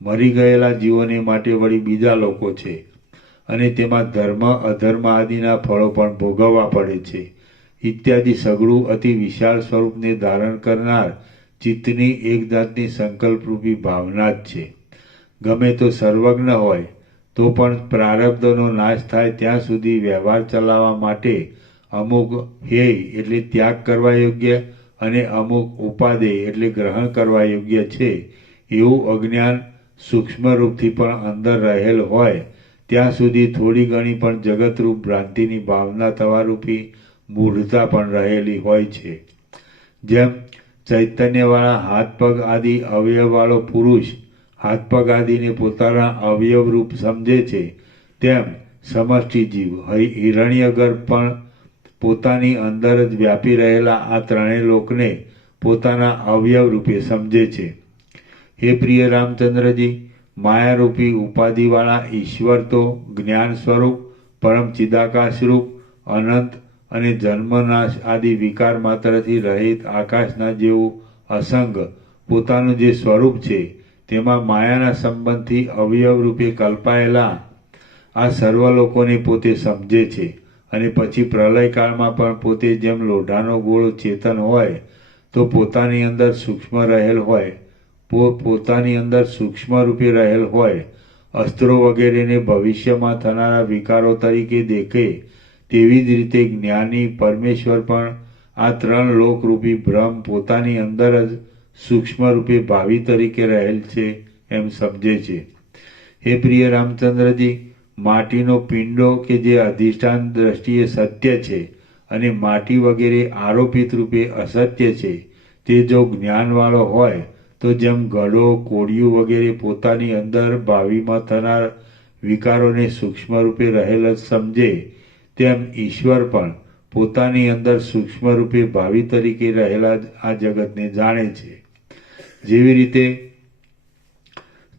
મરી ગયેલા જીવોને માટે વળી બીજા લોકો છે, અને તેમાં ધર્મ અધર્મ આદિના ફળો પણ ભોગવવા પડે છે. ઇત્યાદિ સઘળું અતિ વિશાળ સ્વરૂપને ધારણ કરનાર ચિત્તની એક જાતની સંકલ્પરૂપી ભાવના જ છે. ગમે તો સર્વજ્ઞ હોય તો પણ પ્રારબ્ધનો નાશ થાય ત્યાં સુધી વ્યવહાર ચલાવવા માટે અમુક હેય એટલે ત્યાગ કરવા યોગ્ય અને અમુક ઉપાદેય એટલે ગ્રહણ કરવા યોગ્ય છે, એવું અજ્ઞાન સૂક્ષ્મ રૂપથી પણ અંદર રહેલ હોય ત્યાં સુધી થોડી ઘણી પણ જગતરૂપ ભ્રાંતિની ભાવના થવારૂપી મૂઢતા પણ રહેલી હોય છે. જેમ ચૈતન્યવાળા હાથ પગ આદિ અવયવવાળો પુરુષ હાથ પગ આદિને પોતાના અવયવ રૂપ સમજે છે, તેમ સમષ્ટિ જીવ હિરણ્યગર્ભ પણ પોતાની અંદર જ વ્યાપી રહેલા આ ત્રણેય લોકને પોતાના અવયવ રૂપે સમજે છે. હે પ્રિય રામચંદ્રજી, માયારૂપી ઉપાધિવાળા ઈશ્વર તો જ્ઞાન સ્વરૂપ, પરમ ચિદાકાશ રૂપ, અનંત અને જન્મનાશ આદિ વિકાર માત્રથી રહિત આકાશના જેવું અસંગ પોતાનું જે સ્વરૂપ છે, તેમાં માયાના સંબંધથી અવયવ રૂપે કલ્પાયેલા આ સર્વ લોકોને પોતે સમજે છે. અને પછી પ્રલયકાળમાં પણ પોતે જેમ લોઢાનો ગોળો ચેતન હોય તો પોતાની અંદર સૂક્ષ્મ રહેલ હોય, પોતાની અંદર સૂક્ષ્મ રૂપે રહેલ હોય, અસ્ત્રો વગેરેને ભવિષ્યમાં થનારા વિકારો તરીકે દેખે, તેવી જ રીતે જ્ઞાની પરમેશ્વર પણ આ ત્રણ લોકરૂપી ભ્રમ પોતાની અંદર જ સૂક્ષ્મ રૂપે ભાવિ તરીકે રહેલ છે એમ સમજે છે. હે પ્રિય રામચંદ્રજી, માટીનો પિંડો કે જે અધિષ્ઠાન દ્રષ્ટિએ સત્ય છે અને માટી વગેરે આરોપિત રૂપે અસત્ય છે, તે જો જ્ઞાનવાળો હોય તો જેમ ઘડો, કોડિયું વગેરે પોતાની અંદર ભાવિમાં થનાર વિકારોને સૂક્ષ્મ રૂપે રહેલ જ સમજે, તેમ ઈશ્વર પણ પોતાની અંદર સૂક્ષ્મ રૂપે ભાવિ તરીકે રહેલા આ જગતને જાણે છે.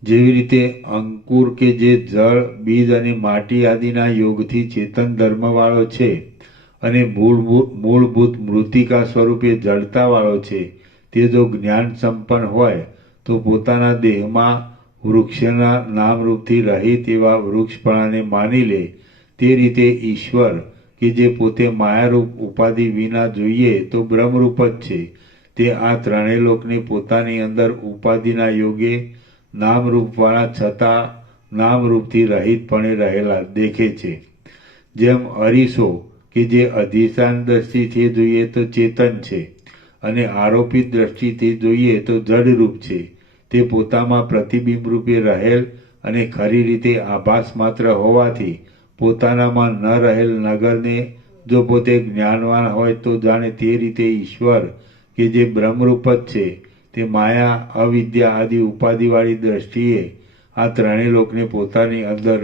જેવી રીતે અંકુર કે જે જળ, બીજ અને માટી આદિના યોગથી ચેતન ધર્મવાળો છે અને મૂળભૂત મૃતિકા સ્વરૂપે જડતાવાળો છે, તે જો જ્ઞાન સંપન્ન હોય તો પોતાના દેહમાં વૃક્ષના નામરૂપથી રહિત એવા વૃક્ષપણાને માની લે, તે રીતે ઈશ્વર કે જે પોતે માયારૂપ ઉપાધિ વિના જોઈએ તો બ્રહ્મરૂપ જ છે, તે આ ત્રણેય લોકને પોતાની અંદર ઉપાધિના યોગે નામરૂપવાળા છતાં નામરૂપથી રહિતપણે રહેલા દેખે છે. જેમ અરીસો કે જે અધિષ્ઠાન દ્રષ્ટિથી જોઈએ તો ચેતન છે અને આરોપિત દ્રષ્ટિથી જોઈએ તો જડરૂપ છે, તે પોતામાં પ્રતિબિંબ રૂપે રહેલ અને ખરી રીતે આભાસ માત્ર હોવાથી પોતાનામાં ન રહેલ નગરને જો પોતે જ્ઞાનવાન હોય તો જાણે, તે રીતે ઈશ્વર કે જે બ્રહ્મરૂપ જ છે, તે માયા, અવિદ્યા આદિ ઉપાધિવાળી દ્રષ્ટિએ આ ત્રણેય લોકને પોતાની અંદર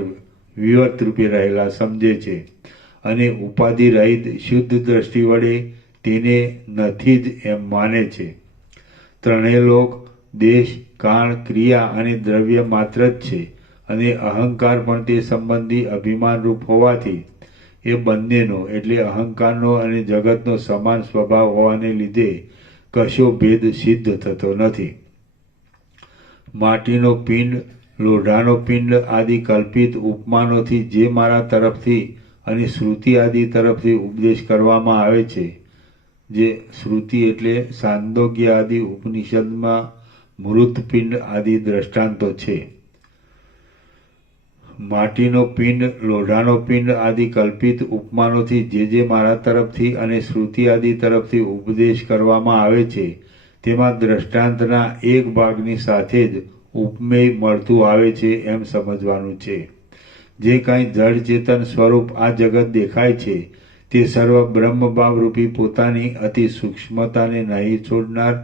વિવર્ત રૂપે રહેલા સમજે છે અને ઉપાધિ રહિત શુદ્ધ દ્રષ્ટિ વડે તેને નથી જ એમ માને છે. ત્રણેય લોક દેશ, કાળ, ક્રિયા અને દ્રવ્ય માત્ર જ છે અને અહંકાર પણ તે સંબંધી અભિમાનરૂપ હોવાથી એ બંનેનો એટલે અહંકારનો અને જગતનો સમાન સ્વભાવ હોવાને લીધે કશો ભેદ સિદ્ધ થતો નથી. માટીનો પિંડ, લોઢાનો પિંડ આદિ કલ્પિત ઉપમાનોથી જે મારા તરફથી અને શ્રુતિ આદિ તરફથી ઉપદેશ કરવામાં આવે છે, જે શ્રુતિ એટલે સાંદોગ્ય આદિ ઉપનિષદમાં મૃતપિંડ આદિ દ્રષ્ટાંતો છે. માટીનો પિંડ, લોઢાનો પિંડ આદિ કલ્પિત ઉપમાનોથી જે મારા તરફથી અને શ્રુતિ આદિ તરફથી ઉપદેશ કરવામાં આવે છે, તેમાં દ્રષ્ટાંતના એક ભાગની સાથે જ ઉપમેય મળતું આવે છે એમ સમજવાનું છે. જે કાંઈ જડ ચેતન સ્વરૂપ આ જગત દેખાય છે, તે સર્વ બ્રહ્મભાવ રૂપી પોતાની અતિ સૂક્ષ્મતાને નહીં છોડનાર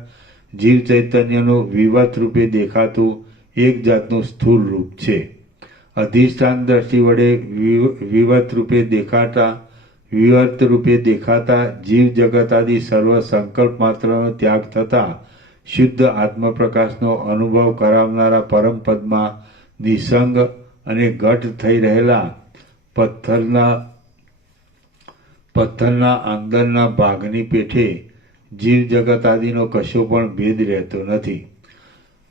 જીવ ચૈતન્યનું વિવત રૂપે દેખાતું એક જાતનું સ્થૂળ રૂપ છે. અધિષ્ઠાન દ્રષ્ટિ વડે વિવત રૂપે દેખાતા જીવ જગત આદિ સર્વ સંકલ્પ માત્રનો ત્યાગ થતા શુદ્ધ આત્મપ્રકાશનો અનુભવ કરાવનારા પરમ પદમાં નિસંગ અને ઘટ થઈ રહેલા પથ્થરના અંદરના ભાગની પેઠે જીવ જગત આદિનો કશો પણ ભેદ રહેતો નથી.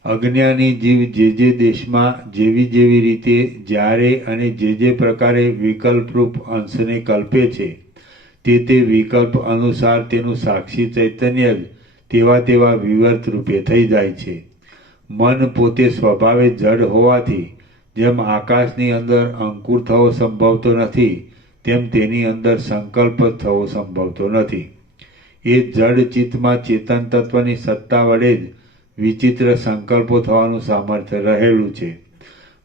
અજ્ઞાની જીવ જે દેશમાં જેવી રીતે જ્યારે અને જે પ્રકારે વિકલ્પરૂપ અંશને કલ્પે છે, તે વિકલ્પ અનુસાર તેનું સાક્ષી ચૈતન્ય જ તેવા વિવર્ત રૂપે થઈ જાય છે. મન પોતે સ્વભાવે જડ હોવાથી જેમ આકાશની અંદર અંકુર થવો સંભવતો નથી, તેમ તેની અંદર સંકલ્પ થવો સંભવતો નથી. એ જડ ચિત્તમાં ચેતન તત્વની સત્તા વડે જ વિચિત્ર સંકલ્પો થવાનું સામર્થ્ય રહેલું છે.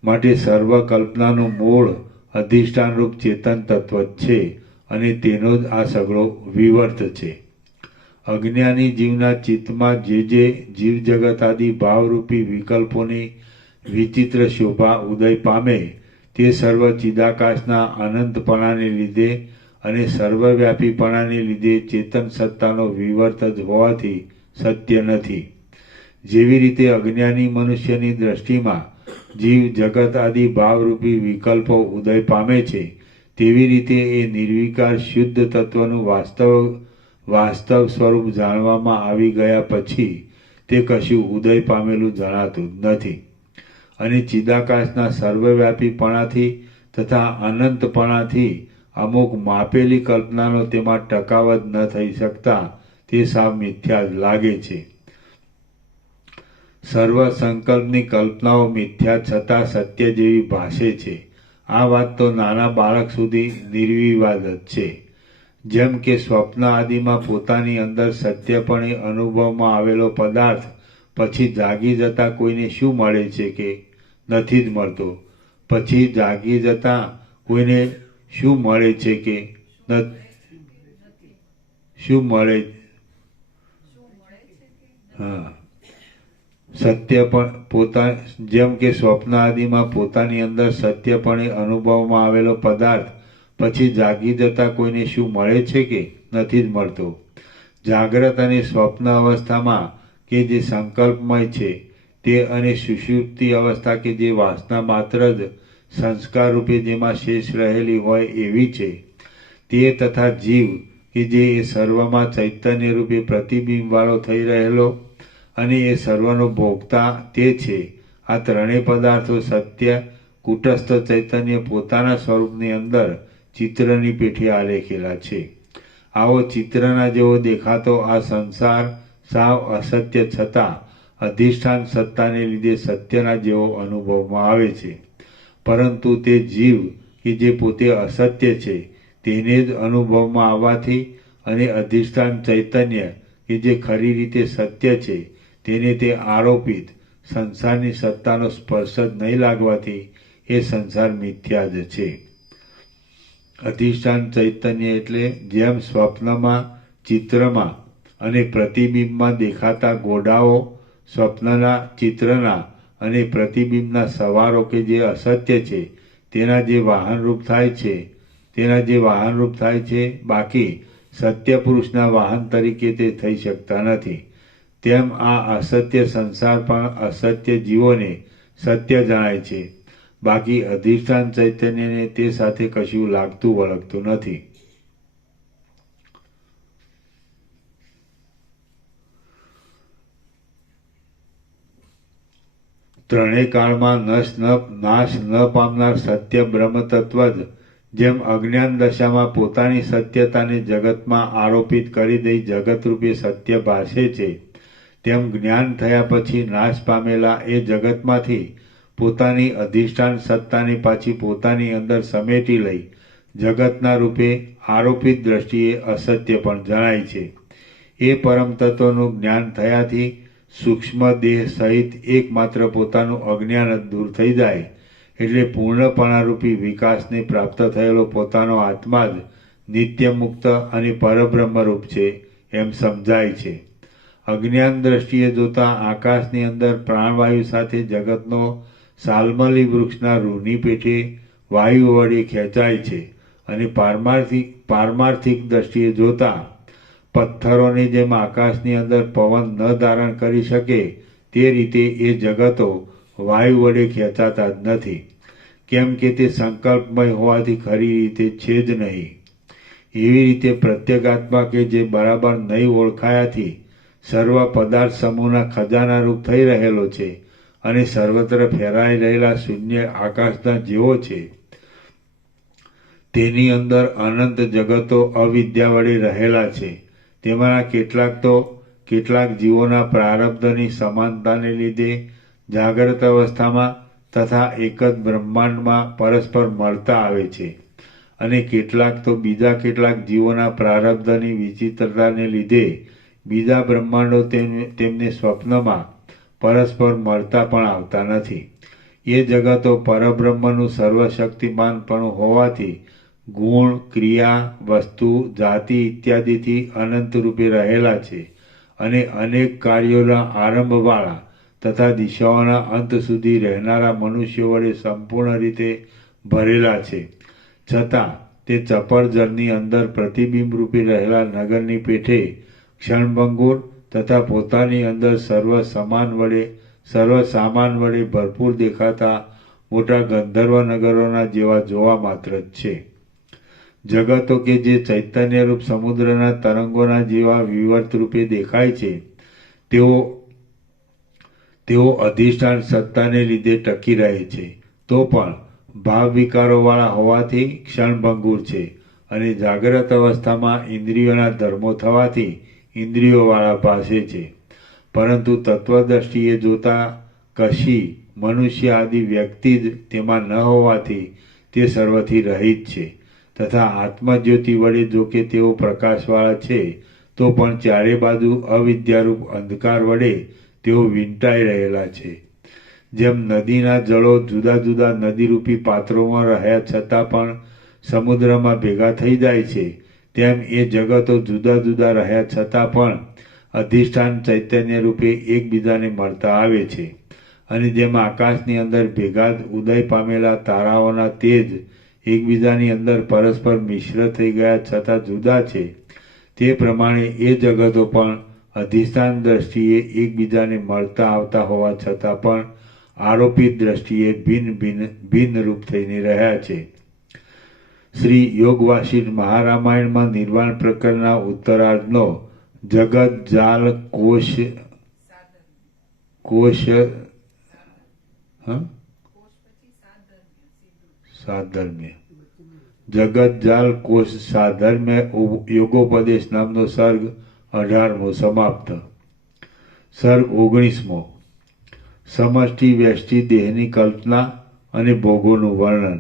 માટે સર્વ કલ્પનાનું મૂળ અધિષ્ઠાનરૂપ ચેતન તત્વ જ છે અને તેનો જ આ સઘળો વિવર્ત છે. અજ્ઞાની જીવના ચિત્તમાં જે જીવજગત આદિ ભાવરૂપી વિકલ્પોની વિચિત્ર શોભા ઉદય પામે તે સર્વ ચિદાકાશના અનંતપણાને લીધે અને સર્વવ્યાપીપણાને લીધે ચેતન સત્તાનો વિવર્ત જ હોવાથી સત્ય નથી. જેવી રીતે અજ્ઞાની મનુષ્યની દ્રષ્ટિમાં જીવ જગત આદિ ભાવરૂપી વિકલ્પો ઉદય પામે છે, તેવી રીતે એ નિર્વિકાર શુદ્ધ તત્વનું વાસ્તવ સ્વરૂપ જાણવામાં આવી ગયા પછી તે કશું ઉદય પામેલું જણાતું નથી અને ચિદાકાશના સર્વવ્યાપીપણાથી તથા અનંતપણાથી અમુક માપેલી કલ્પનાનો તેમાં ટકાવ જ ન થઈ શકતા તે સાવ મિથ્યા જ લાગે છે. સર્વ સંકલ્પની કલ્પનાઓ મિથ્યા છતાં સત્ય જેવી ભાસે છે. આ વાત તો નાના બાળક સુધી નિર્વિવાદ જ છે. જેમ કે સ્વપ્ન આદિમાં પોતાની અંદર સત્યપણે અનુભવમાં આવેલો પદાર્થ પછી જાગી જતા કોઈને શું મળે છે કે નથી જ મળતો, પછી જાગી જતા કોઈને શું મળે છે કે શું મળે, હા, સત્ય પણ જેમ કે સ્વપ્ન આદિમાં પોતાની અંદર સત્યપણે અનુભવમાં આવેલો પદાર્થ પછી જાગી જતા કોઈને શું મળે છે કે નથી જ મળતો. જાગ્રત અને સ્વપ્ન અવસ્થામાં કે જે સંકલ્પમય છે તે અને સુષુપ્તિ અવસ્થા કે જે વાસના માત્ર જ સંસ્કાર રૂપે જેમાં શેષ રહેલી હોય એવી છે, તે તથા જીવ કે જે એ સર્વમાં ચૈતન્ય રૂપે પ્રતિબિંબવાળો થઈ રહેલો અને એ સર્વનો ભોગતા તે છે. આ ત્રણેય પદાર્થો સત્ય કુટસ્થ ચૈતન્ય પોતાના સ્વરૂપની અંદર ચિત્રની પેઠે આલેખેલા છે. આવો ચિત્રના જેવો દેખાતો આ સંસાર સાવ અસત્ય છતાં અધિષ્ઠાન સત્તાને લીધે સત્યના જેવો અનુભવમાં આવે છે. પરંતુ તે જીવ કે જે પોતે અસત્ય છે તેને જ અનુભવમાં આવવાથી અને અધિષ્ઠાન ચૈતન્ય કે જે ખરી રીતે સત્ય છે તેને તે આરોપિત સંસારની સત્તાનો સ્પર્શ જ નહીં લાગવાથી એ સંસાર મિથ્યા જ છે. અધિષ્ઠાન ચૈતન્ય એટલે જેમ સ્વપ્નમાં, ચિત્રમાં અને પ્રતિબિંબમાં દેખાતા ગોડાઓ સ્વપ્નના, ચિત્રના અને પ્રતિબિંબના સવારો કે જે અસત્ય છે તેના જે વાહનરૂપ થાય છે, બાકી સત્ય પુરુષના વાહન તરીકે તે થઈ શકતા નથી. તેમ આ અસત્ય સંસાર પણ અસત્ય જીવોને સત્ય જણાય છે, બાકી અધિષ્ઠાન ચૈતન્યને તે સાથે કશું લાગતું વળગતું નથી. ત્રણેય કાળમાં નાશ ન પામનાર સત્ય બ્રહ્મ તત્વ જ જેમ અજ્ઞાન દશામાં પોતાની સત્યતાને જગતમાં આરોપિત કરી દઈ જગતરૂપે સત્ય ભાસે છે, તેમ જ્ઞાન થયા પછી નાશ પામેલા એ જગતમાંથી પોતાની અધિષ્ઠાન સત્તાને પાછી પોતાની અંદર સમેટી લઈ જગતના રૂપે આરોપિત દ્રષ્ટિએ અસત્ય પણ જણાય છે. એ પરમ તત્વનું જ્ઞાન થયાથી સૂક્ષ્મ દેહ સહિત એકમાત્ર પોતાનું અજ્ઞાન જ દૂર થઈ જાય એટલે પૂર્ણપણારૂપી વિકાસને પ્રાપ્ત થયેલો પોતાનો આત્મા જ નિત્ય મુક્ત અને પરબ્રહ્મરૂપ છે એમ સમજાય છે. અજ્ઞાન દ્રષ્ટિએ જોતા આકાશની અંદર પ્રાણવાયુ સાથે જગતનો સાલમલી વૃક્ષના રૂની પેઠે વાયુ વડે ખેંચાય છે અને પારમાર્થિક દ્રષ્ટિએ જોતા પથ્થરોની જેમ આકાશની અંદર પવન ન ધારણ કરી શકે તે રીતે એ જગતો વાયુ વડે ખેંચાતા જ નથી, કેમ કે તે સંકલ્પમય હોવાથી ખરી રીતે છે જ નહીં. એવી રીતે પ્રત્યેગાત્મા કે જે બરાબર નહીં ઓળખાયાથી સર્વ પદાર્થ સમૂહના ખજાના રૂપ થઈ રહેલો છે અને સર્વત્ર ફેરાઈ રહેલા શૂન્ય આકાશના જેવો છે, તેની અંદર અનંત જગતો અવિદ્યા વડે રહેલા છે. તેમાંના કેટલાક જીવોના પ્રારબ્ધની સમાનતાને લીધે જાગ્રત અવસ્થામાં તથા એક જ બ્રહ્માંડમાં પરસ્પર મળતા આવે છે અને કેટલાક તો બીજા કેટલાક જીવોના પ્રારબ્ધની વિચિત્રતાને લીધે બીજા બ્રહ્માંડો તેમને સ્વપ્નમાં પરસ્પર મળતા પણ આવતા નથી. એ જગતો પરબ્રહ્મનું સર્વશક્તિમાનપણું હોવાથી ગુણ, ક્રિયા, વસ્તુ, જાતિ ઇત્યાદિથી અનંત રૂપે રહેલા છે અને અનેક કાર્યોના આરંભવાળા તથા દિશાઓના અંત સુધી રહેનારા મનુષ્યો વડે સંપૂર્ણ રીતે ભરેલા છે. છતાં તે ચપળ જળની અંદર પ્રતિબિંબ રૂપે રહેલા નગરની પેઠે ક્ષણભંગુર તથા પોતાની અંદર સર્વ સામાન વડે ભરપૂર દેખાતા મોટા ગંધર્વ નગરોના જેવા જોવા માત્ર જ છે. જગતો કે જે ચૈતન્યરૂપ સમુદ્રના તરંગોના જેવા વિવર્ત રૂપે દેખાય છે તેઓ અધિષ્ઠાન સત્તાને લીધે ટકી રહે છે, તો પણ ભાવ વિકારોવાળા હોવાથી ક્ષણભંગુર છે અને જાગ્રત અવસ્થામાં ઇન્દ્રિયોના ધર્મો થવાથી ઇન્દ્રિયોવાળા ભાસે છે. પરંતુ તત્વદ્રષ્ટિએ જોતા કશી મનુષ્ય આદિ વ્યક્તિ જ તેમાં ન હોવાથી તે સર્વથી રહિત છે તથા આત્મજ્યોતિ વડે જોકે તેઓ પ્રકાશવાળા છે તો પણ ચારે બાજુ અવિદ્યારૂપ અંધકાર વડે તેઓ વીંટાઈ રહેલા છે. જેમ નદીના જળો જુદા જુદા નદીરૂપી પાત્રોમાં રહ્યા છતાં પણ સમુદ્રમાં ભેગા થઈ જાય છે, તેમ એ જગતો જુદા જુદા રહ્યા છતાં પણ અધિષ્ઠાન ચૈતન્ય રૂપે એકબીજાને મળતા આવે છે. અને જેમ આકાશની અંદર ભેગા જ ઉદય પામેલા તારાઓના તેજ એકબીજાની અંદર પરસ્પર મિશ્ર થઈ ગયા છતાં જુદા છે, તે પ્રમાણે એ જગતો પણ અધિષ્ઠાન દ્રષ્ટિએ એકબીજાને મળતા આવતા હોવા છતાં પણ આરોપિત દ્રષ્ટિએ ભિન્ન રૂપ થઈને રહ્યા છે. શ્રી યોગ વાસિષ્ઠ મહારામાયણમાં નિર્વાણ પ્રકરણના ઉત્તરાર્ધનો જગત જાલ સાધર્મ્ય જગત જાલ કોશ સાધર્મ્ય યોગોપદેશ નામનો સર્ગ 18મો સમાપ્ત. સર્ગ 19મો સમષ્ટિ વ્યષ્ટિ દેહની કલ્પના અને ભોગોનું વર્ણન.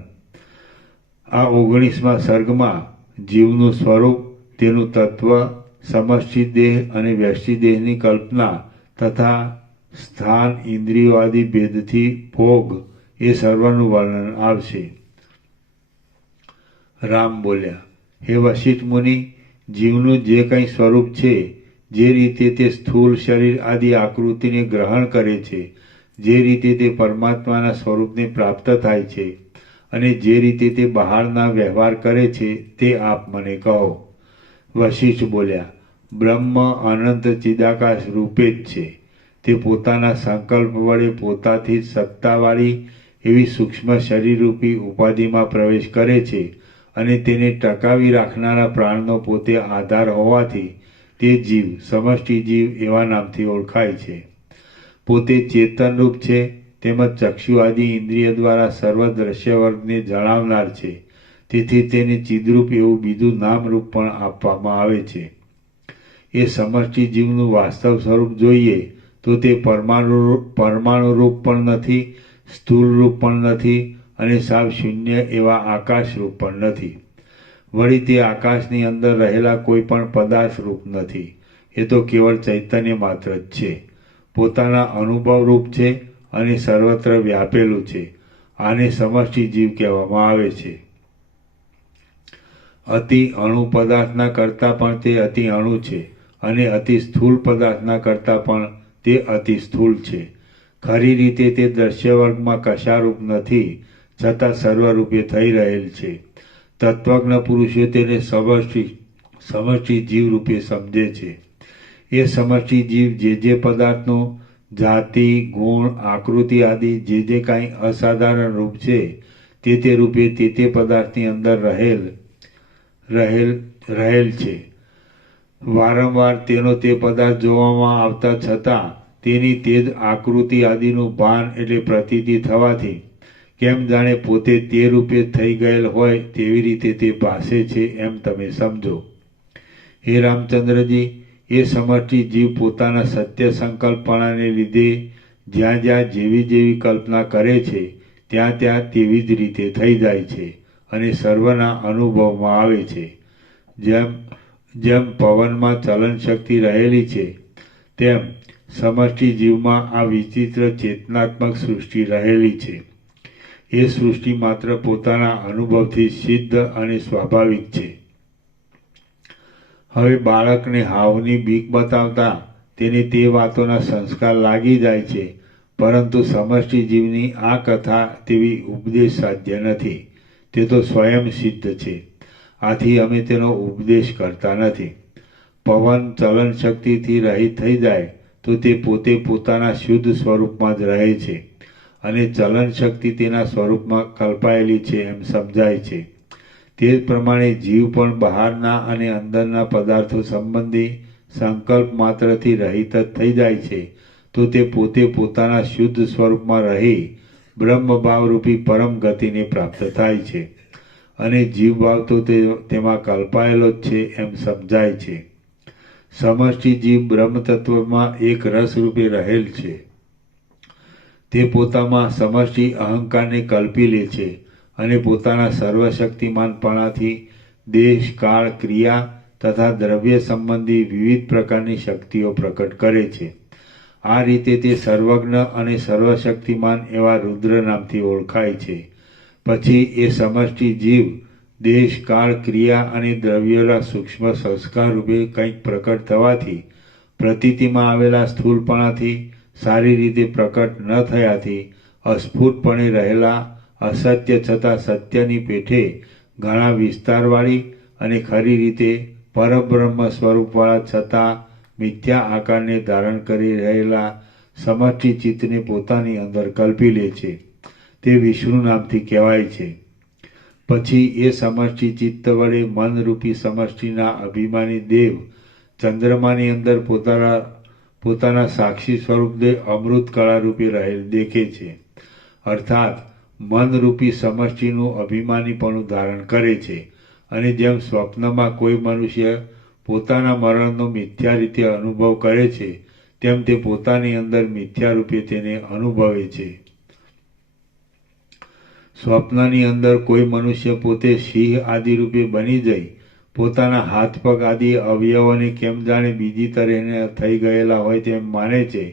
આ 19મા સર્ગમાં જીવનું સ્વરૂપ, તેનું તત્વ, સમષ્ટિ દેહ અને વ્યષ્ટિ દેહની કલ્પના તથા સ્થાન, ઇન્દ્રિયો આદિ ભેદથી ભોગ એ સર્વનું વર્ણન આવશે. રામ બોલ્યા, હે વશિષ્ઠ મુનિ, જીવનું જે કંઈ સ્વરૂપ છે, જે રીતે તે સ્થૂળ શરીર આદિ આકૃતિને ગ્રહણ કરે છે, જે રીતે તે પરમાત્માના સ્વરૂપને પ્રાપ્ત થાય છે અને જે રીતે તે બહારના વ્યવહાર કરે છે તે આપ મને કહો. વશિષ્ઠ બોલ્યા, બ્રહ્મ અનંત ચિદાકાશ રૂપે જ છે. તે પોતાના સંકલ્પ વડે પોતાથી જ સત્તાવાળી એવી સૂક્ષ્મ શરીરરૂપી ઉપાધિમાં પ્રવેશ કરે છે અને તેને ટકાવી રાખનારા પ્રાણનો પોતે આધાર હોવાથી તે જીવ સમષ્ટિ જીવ એવા નામથી ઓળખાય છે. પોતે ચેતનરૂપ છે, તેમજ ચક્ષુ આદિ ઇન્દ્રિય દ્વારા સર્વ દ્રશ્ય વર્ગને જણાવનાર છે, તેથી તેને ચિદરૂપ એવું બીજું નામરૂપ પણ આપવામાં આવે છે. એ સમષ્ટિ જીવનું વાસ્તવ સ્વરૂપ જોઈએ તો તે પરમાણુ રૂપ પણ નથી, સ્થૂળ રૂપ પણ નથી અને સાવ શૂન્ય એવા આકાશ રૂપ પણ નથી. વળી તે આકાશની અંદર રહેલા કોઈ પણ પદાર્થ રૂપ નથી. એ તો કેવળ ચૈતન્ય માત્ર જ છે. પોતાના અનુભવ રૂપ છે અને સર્વત્ર વ્યાપેલું છે. આને સમષ્ટિ જીવ કહેવામાં આવે છે. અતિ અણુ પદાર્થના કરતાં પણ તે અતિ અણુ છે અને અતિ સ્થૂળ પદાર્થના કરતાં પણ તે અતિ સ્થૂળ છે. ખરી રીતે તે દ્રશ્ય વર્ગમાં કશારૂપ નથી, છતાં સર્વરૂપે થઈ રહેલ છે. તત્વજ્ઞ પુરુષો તેને સમષ્ટિ જીવ રૂપે સમજે છે. એ સમષ્ટિ જીવ જે પદાર્થનું જાતિ, ગુણ, આકૃતિ આદિ જે કાંઈ અસાધારણ રૂપ છે તે રૂપે તે પદાર્થની અંદર રહેલ છે. વારંવાર તેનો તે પદાર્થ જોવામાં આવતા છતાં તેની તે જ આકૃતિ આદિનું ભાન એટલે પ્રતીતિ થવાથી કેમ જાણે પોતે તે રૂપે થઈ ગયેલ હોય તેવી રીતે તે ભાસે છે એમ તમે સમજો. હે રામચંદ્રજી, એ સમષ્ટિ જીવ પોતાના સત્ય સંકલ્પનાને લીધે જ્યાં જ્યાં જેવી કલ્પના કરે છે ત્યાં ત્યાં તેવી જ રીતે થઈ જાય છે અને સર્વના અનુભવમાં આવે છે. જેમ પવનમાં ચલન શક્તિ રહેલી છે તેમ સમષ્ટિ જીવમાં આ વિચિત્ર ચેતનાત્મક સૃષ્ટિ રહેલી છે. એ સૃષ્ટિ માત્ર પોતાના અનુભવથી સિદ્ધ અને સ્વાભાવિક છે. હવે બાળકને હાવની બીક બતાવતા તેને તે વાતોના સંસ્કાર લાગી જાય છે, પરંતુ સમષ્ટિ જીવની આ કથા તેવી ઉપદેશ સાધ્ય નથી. તે તો સ્વયં સિદ્ધ છે. આથી અમે તેનો ઉપદેશ કરતા નથી. પવન ચલન શક્તિથી રહિત થઈ જાય તો તે પોતે પોતાના શુદ્ધ સ્વરૂપમાં જ રહે છે અને ચલન શક્તિ તેના સ્વરૂપમાં કલ્પાયેલી છે એમ સમજાય છે. તે જ પ્રમાણે જીવ પણ બહારના અને અંદરના પદાર્થો સંબંધી સંકલ્પ માત્રથી રહિત જ થઈ જાય છે તો તે પોતે પોતાના શુદ્ધ સ્વરૂપમાં રહી બ્રહ્મભાવરૂપી પરમ ગતિને પ્રાપ્ત થાય છે અને જીવભાવ તો તેમાં કલ્પાયેલો જ છે એમ સમજાય છે. સમષ્ટિ જીવ બ્રહ્મ તત્વમાં એક રસ રૂપે રહેલ છે. તે પોતામાં સમષ્ટિ અહંકારને કલ્પી લે છે અને પોતાના સર્વશક્તિમાનપણાથી દેશ, કાળ, ક્રિયા તથા દ્રવ્ય સંબંધી વિવિધ પ્રકારની શક્તિઓ પ્રકટ કરે છે. આ રીતે તે સર્વજ્ઞ અને સર્વશક્તિમાન એવા રુદ્ર નામથી ઓળખાય છે. પછી એ સમષ્ટિ જીવ દેશ, કાળ, ક્રિયા અને દ્રવ્યોના સૂક્ષ્મ સંસ્કાર રૂપે કંઈક પ્રકટ થવાથી, પ્રતીતિમાં આવેલા સ્થૂળપણાથી, સારી રીતે પ્રકટ ન થયાથી, અસ્ફુટપણે રહેલા અસત્ય છતાં સત્યની પેઠે ઘણા વિસ્તારવાળી અને ખરી રીતે પરબ્રહ્મ સ્વરૂપવાળા છતાં મિથ્યા આકારને ધારણ કરી રહેલા સમષ્ટિ ચિત્તને પોતાની અંદર કલ્પી લે છે. તે વિષ્ણુ નામથી કહેવાય છે. પછી એ સમષ્ટિ ચિત્ત વડે મનરૂપી સમષ્ટિના અભિમાની દેવ ચંદ્રમાની અંદર પોતાના સાક્ષી સ્વરૂપને અમૃત કળા રૂપે રહેલ દેખે છે. અર્થાત મનરૂપી સમષ્ટિનું અભિમાનીપણું ધારણ કરે છે અને જેમ સ્વપ્નમાં કોઈ મનુષ્ય પોતાના મરણનો મિથ્યા રીતે અનુભવ કરે છે તેમ તે પોતાની અંદર મિથ્યા રૂપે તેને અનુભવે છે. સ્વપ્નની અંદર કોઈ મનુષ્ય પોતે સિંહ આદિ રૂપે બની જઈ પોતાના હાથ પગ આદિ અવયવોને કેમ જાણે બીજી તરહને થઈ ગયેલા હોય તેમ માને છે.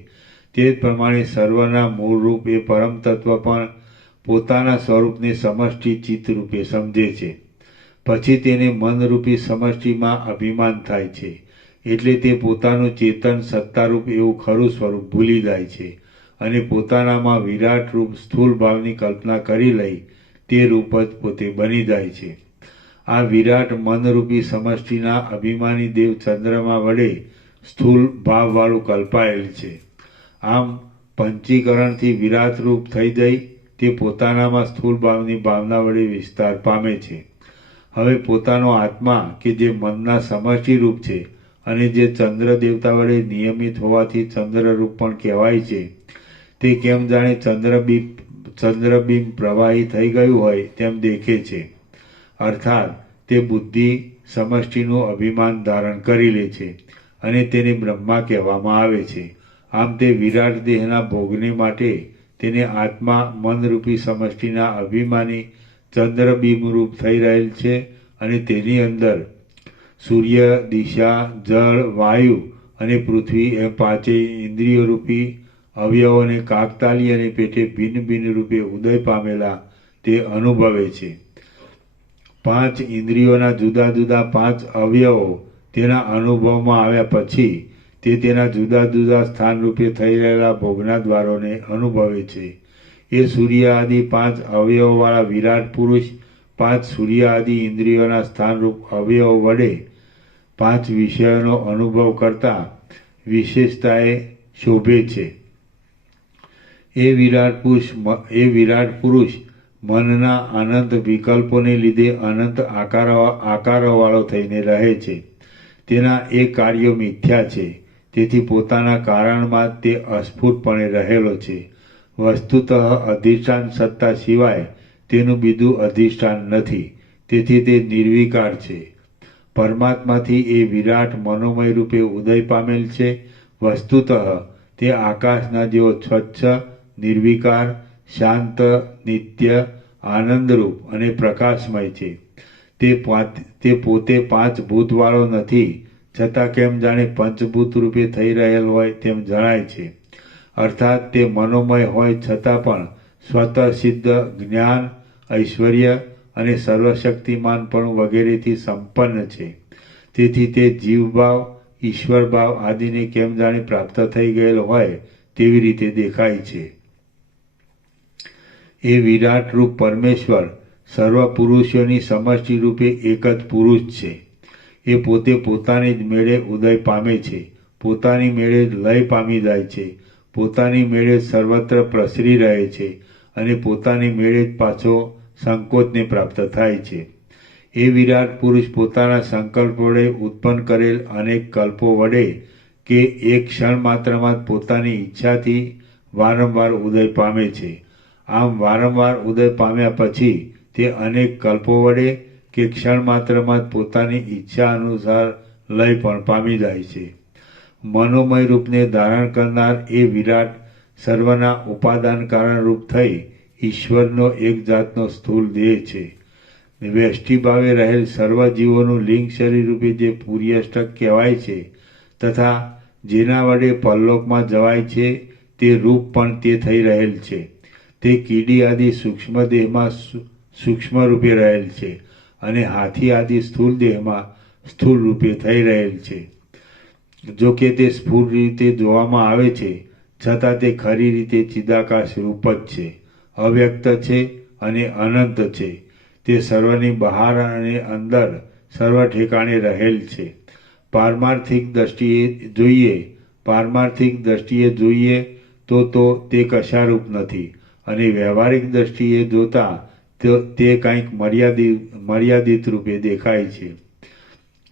તે જ પ્રમાણે સર્વના મૂળ રૂપ એ પરમ તત્વ પણ પોતાના સ્વરૂપને સમષ્ટિ ચિત્ત રૂપે સમજે છે. પછી તેને મનરૂપી સમષ્ટિમાં અભિમાન થાય છે. એટલે તે પોતાનું ચેતન સત્તારૂપ એવું ખરું સ્વરૂપ ભૂલી જાય છે અને પોતાનામાં વિરાટ રૂપ સ્થૂળ ભાવની કલ્પના કરી લઈ તે રૂપ જ પોતે બની જાય છે. આ વિરાટ મનરૂપી સમષ્ટિના અભિમાની દેવ ચંદ્રમા વડે સ્થૂળ ભાવવાળું કલ્પાયેલ છે. આમ પંચીકરણથી વિરાટ રૂપ થઈ જઈ તે પોતાનામાં સ્થૂળ ભાવની ભાવના વડે વિસ્તાર પામે છે. હવે પોતાનો આત્મા કે જે મનના સમષ્ટિ રૂપ છે અને જે ચંદ્ર દેવતા વડે નિયમિત હોવાથી ચંદ્રરૂપ પણ કહેવાય છે, તે કેમ જાણે ચંદ્રબિંબ પ્રવાહી થઈ ગયું હોય તેમ દેખે છે. અર્થાત તે બુદ્ધિ સમષ્ટિનું અભિમાન ધારણ કરી લે છે અને તેને બ્રહ્મા કહેવામાં આવે છે. આમ તે વિરાટ દેહના ભોગને માટે તેને આત્મા મનરૂપી સમષ્ટિના અભિમાની ચંદ્રબિંબ રૂપ થઈ રહેલ છે અને તેની અંદર સૂર્ય, દિશા, જળ, વાયુ અને પૃથ્વી એમ પાંચેય ઇન્દ્રિયો રૂપી અવયવોને કાકતાલી અને પેટે ભિન્ન ભિન્ન રૂપે ઉદય પામેલા તે અનુભવે છે. 5 ઇન્દ્રિયોના જુદા જુદા 5 અવયવો તેના અનુભવમાં આવ્યા પછી તે તેના જુદા જુદા સ્થાન રૂપે થઈ રહેલા ભોગના દ્વારોને અનુભવે છે. એ સૂર્ય આદિ 5 અવયવવાળા વિરાટ પુરુષ 5 સૂર્ય આદિ ઇન્દ્રિયોના સ્થાનરૂપ અવયવ વડે 5 વિષયોનો અનુભવ કરતા વિશેષતાએ શોભે છે. એ વિરાટ પુરુષ મનના અનંત વિકલ્પોને લીધે અનંત આકારોવાળો થઈને રહે છે. તેના એ કાર્યો મિથ્યા છે. તેથી પોતાના કારણમાં તે અસ્ફુટપણે રહેલો છે. વસ્તુતઃ અધિષ્ઠાન સત્તા સિવાય તેનું બીજું અધિષ્ઠાન નથી. તેથી તે નિર્વિકાર છે. પરમાત્માથી એ વિરાટ મનોમય રૂપે ઉદય પામેલ છે. વસ્તુતઃ તે આકાશના જેવો સ્વચ્છ, નિર્વિકાર, શાંત, નિત્ય, આનંદરૂપ અને પ્રકાશમય છે. તે પોતે 5 ભૂતવાળો નથી, છતાં કેમ જાણે પંચભૂત રૂપે થઈ રહેલ હોય તેમ જણાય છે. અર્થાત તે મનોમય હોય છતાં પણ સ્વતઃ સિદ્ધ જ્ઞાન, ઐશ્વર્ય અને સર્વશક્તિમાનપણું વગેરેથી સંપન્ન છે. તેથી તે જીવભાવ, ઈશ્વરભાવ આદિને કેમ જાણે પ્રાપ્ત થઈ ગયેલ હોય તેવી રીતે દેખાય છે. એ વિરાટ રૂપ પરમેશ્વર સર્વ પુરુષોની સમષ્ટિ રૂપે એક જ પુરુષ છે. એ પોતે પોતાની જ મેળે ઉદય પામે છે, પોતાની મેળે જ લય પામી જાય છે, પોતાની મેળે જ સર્વત્ર પ્રસરી રહે છે અને પોતાની મેળે જ પાછો સંકોચને પ્રાપ્ત થાય છે. એ વિરાટ પુરુષ પોતાના સંકલ્પ વડે ઉત્પન્ન કરેલ અનેક કલ્પો વડે કે એક ક્ષણ માત્રમાં જ પોતાની ઈચ્છાથી વારંવાર ઉદય પામે છે. આમ વારંવાર ઉદય પામ્યા પછી તે અનેક કલ્પો વડે કે ક્ષણ માત્રમાં જ પોતાની ઈચ્છા અનુસાર લય પણ પામી જાય છે. મનોમય રૂપને ધારણ કરનાર એ વિરાટ સર્વના ઉપાદાન કારણ રૂપ થઈ ઈશ્વરનો એક જાતનો સ્થૂળ દેહ છે. વ્યષ્ટિ ભાવે રહેલ સર્વ જીવોનું લિંગ શરીર રૂપે જે પૂર્યષ્ટક કહેવાય છે તથા જેના વડે પરલોકમાં જવાય છે તે રૂપ પણ તે થઈ રહેલ છે. તે કીડી આદિ સૂક્ષ્મ દેહમાં સૂક્ષ્મ રૂપે રહેલ છે અને હાથી આદિ સ્થૂળ દેહમાં સ્થૂળ રૂપે થઈ રહેલ છે. જો કે તે સ્ફૂર્ત રીતે જોવામાં આવે છે છતાં તે ખરી રીતે ચિદાકાશ રૂપ જ છે, અવ્યક્ત છે અને અનંત છે. તે સર્વની બહાર અને અંદર સર્વ ઠેકાણે રહેલ છે. પારમાર્થિક દ્રષ્ટિએ જોઈએ તો તે કશારૂપ નથી અને વ્યવહારિક દ્રષ્ટિએ જોતા તે કંઈક મર્યાદિત રૂપે દેખાય છે.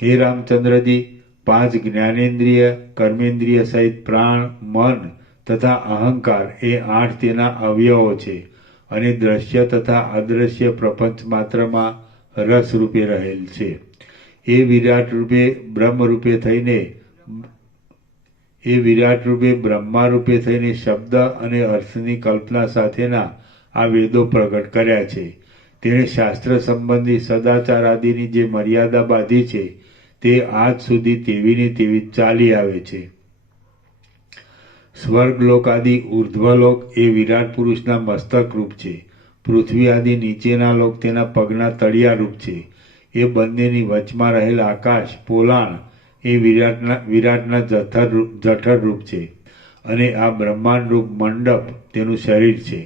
હે રામચંદ્રજી, 5 જ્ઞાનેન્દ્રિય, કર્મેન્દ્રિય સહિત પ્રાણ, મન તથા અહંકાર એ 8 તેના અવયવો છે અને દ્રશ્ય તથા અદ્રશ્ય પ્રપંચ માત્રમાં રસ રૂપે રહેલ છે. એ વિરાટ રૂપે બ્રહ્મા રૂપે થઈને શબ્દ અને અર્થની કલ્પના સાથેના આ વેદો પ્રગટ કર્યા છે. તેણે શાસ્ત્ર સંબંધી સદાચાર આદિની જે મર્યાદા બાંધી છે તે આજ સુધી તેવીને તેવી ચાલી આવે છે. સ્વર્ગલોક આદિ ઉર્ધ્વલોક એ વિરાટ પુરુષના મસ્તક રૂપ છે. પૃથ્વી આદિ નીચેના લોક તેના પગના તળિયા રૂપ છે. એ બંનેની વચમાં રહેલ આકાશ, પોલાણ એ વિરાટના જઠર રૂપ છે અને આ બ્રહ્માંડ રૂપ મંડપ તેનું શરીર છે.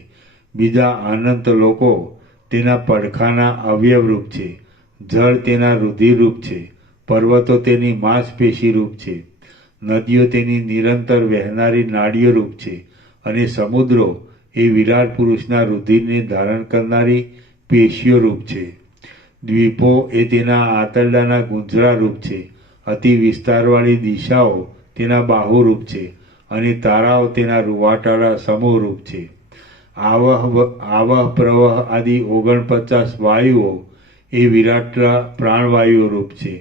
બીજા અનંત લોકો તેના પડખાના અવયવ રૂપ છે. જળ તેના રુધિર રૂપ છે. પર્વતો તેની માંસપેશી રૂપ છે. નદીઓ તેની નિરંતર વહેનારી નાડીઓ રૂપ છે અને સમુદ્રો એ વિરાટ પુરુષના રુધિરને ધારણ કરનારી પેશીઓ રૂપ છે. દ્વીપો એ તેના આંતરડાના ગુંજળા રૂપ છે. અતિ વિસ્તારવાળી દિશાઓ તેના બાહુરૂપ છે અને તારાઓ તેના રૂવાટાળા સમૂહ રૂપ છે. આવહ પ્રવહ આદિ 49 વાયુઓ એ વિરાટના પ્રાણવાયુઓ રૂપ છે.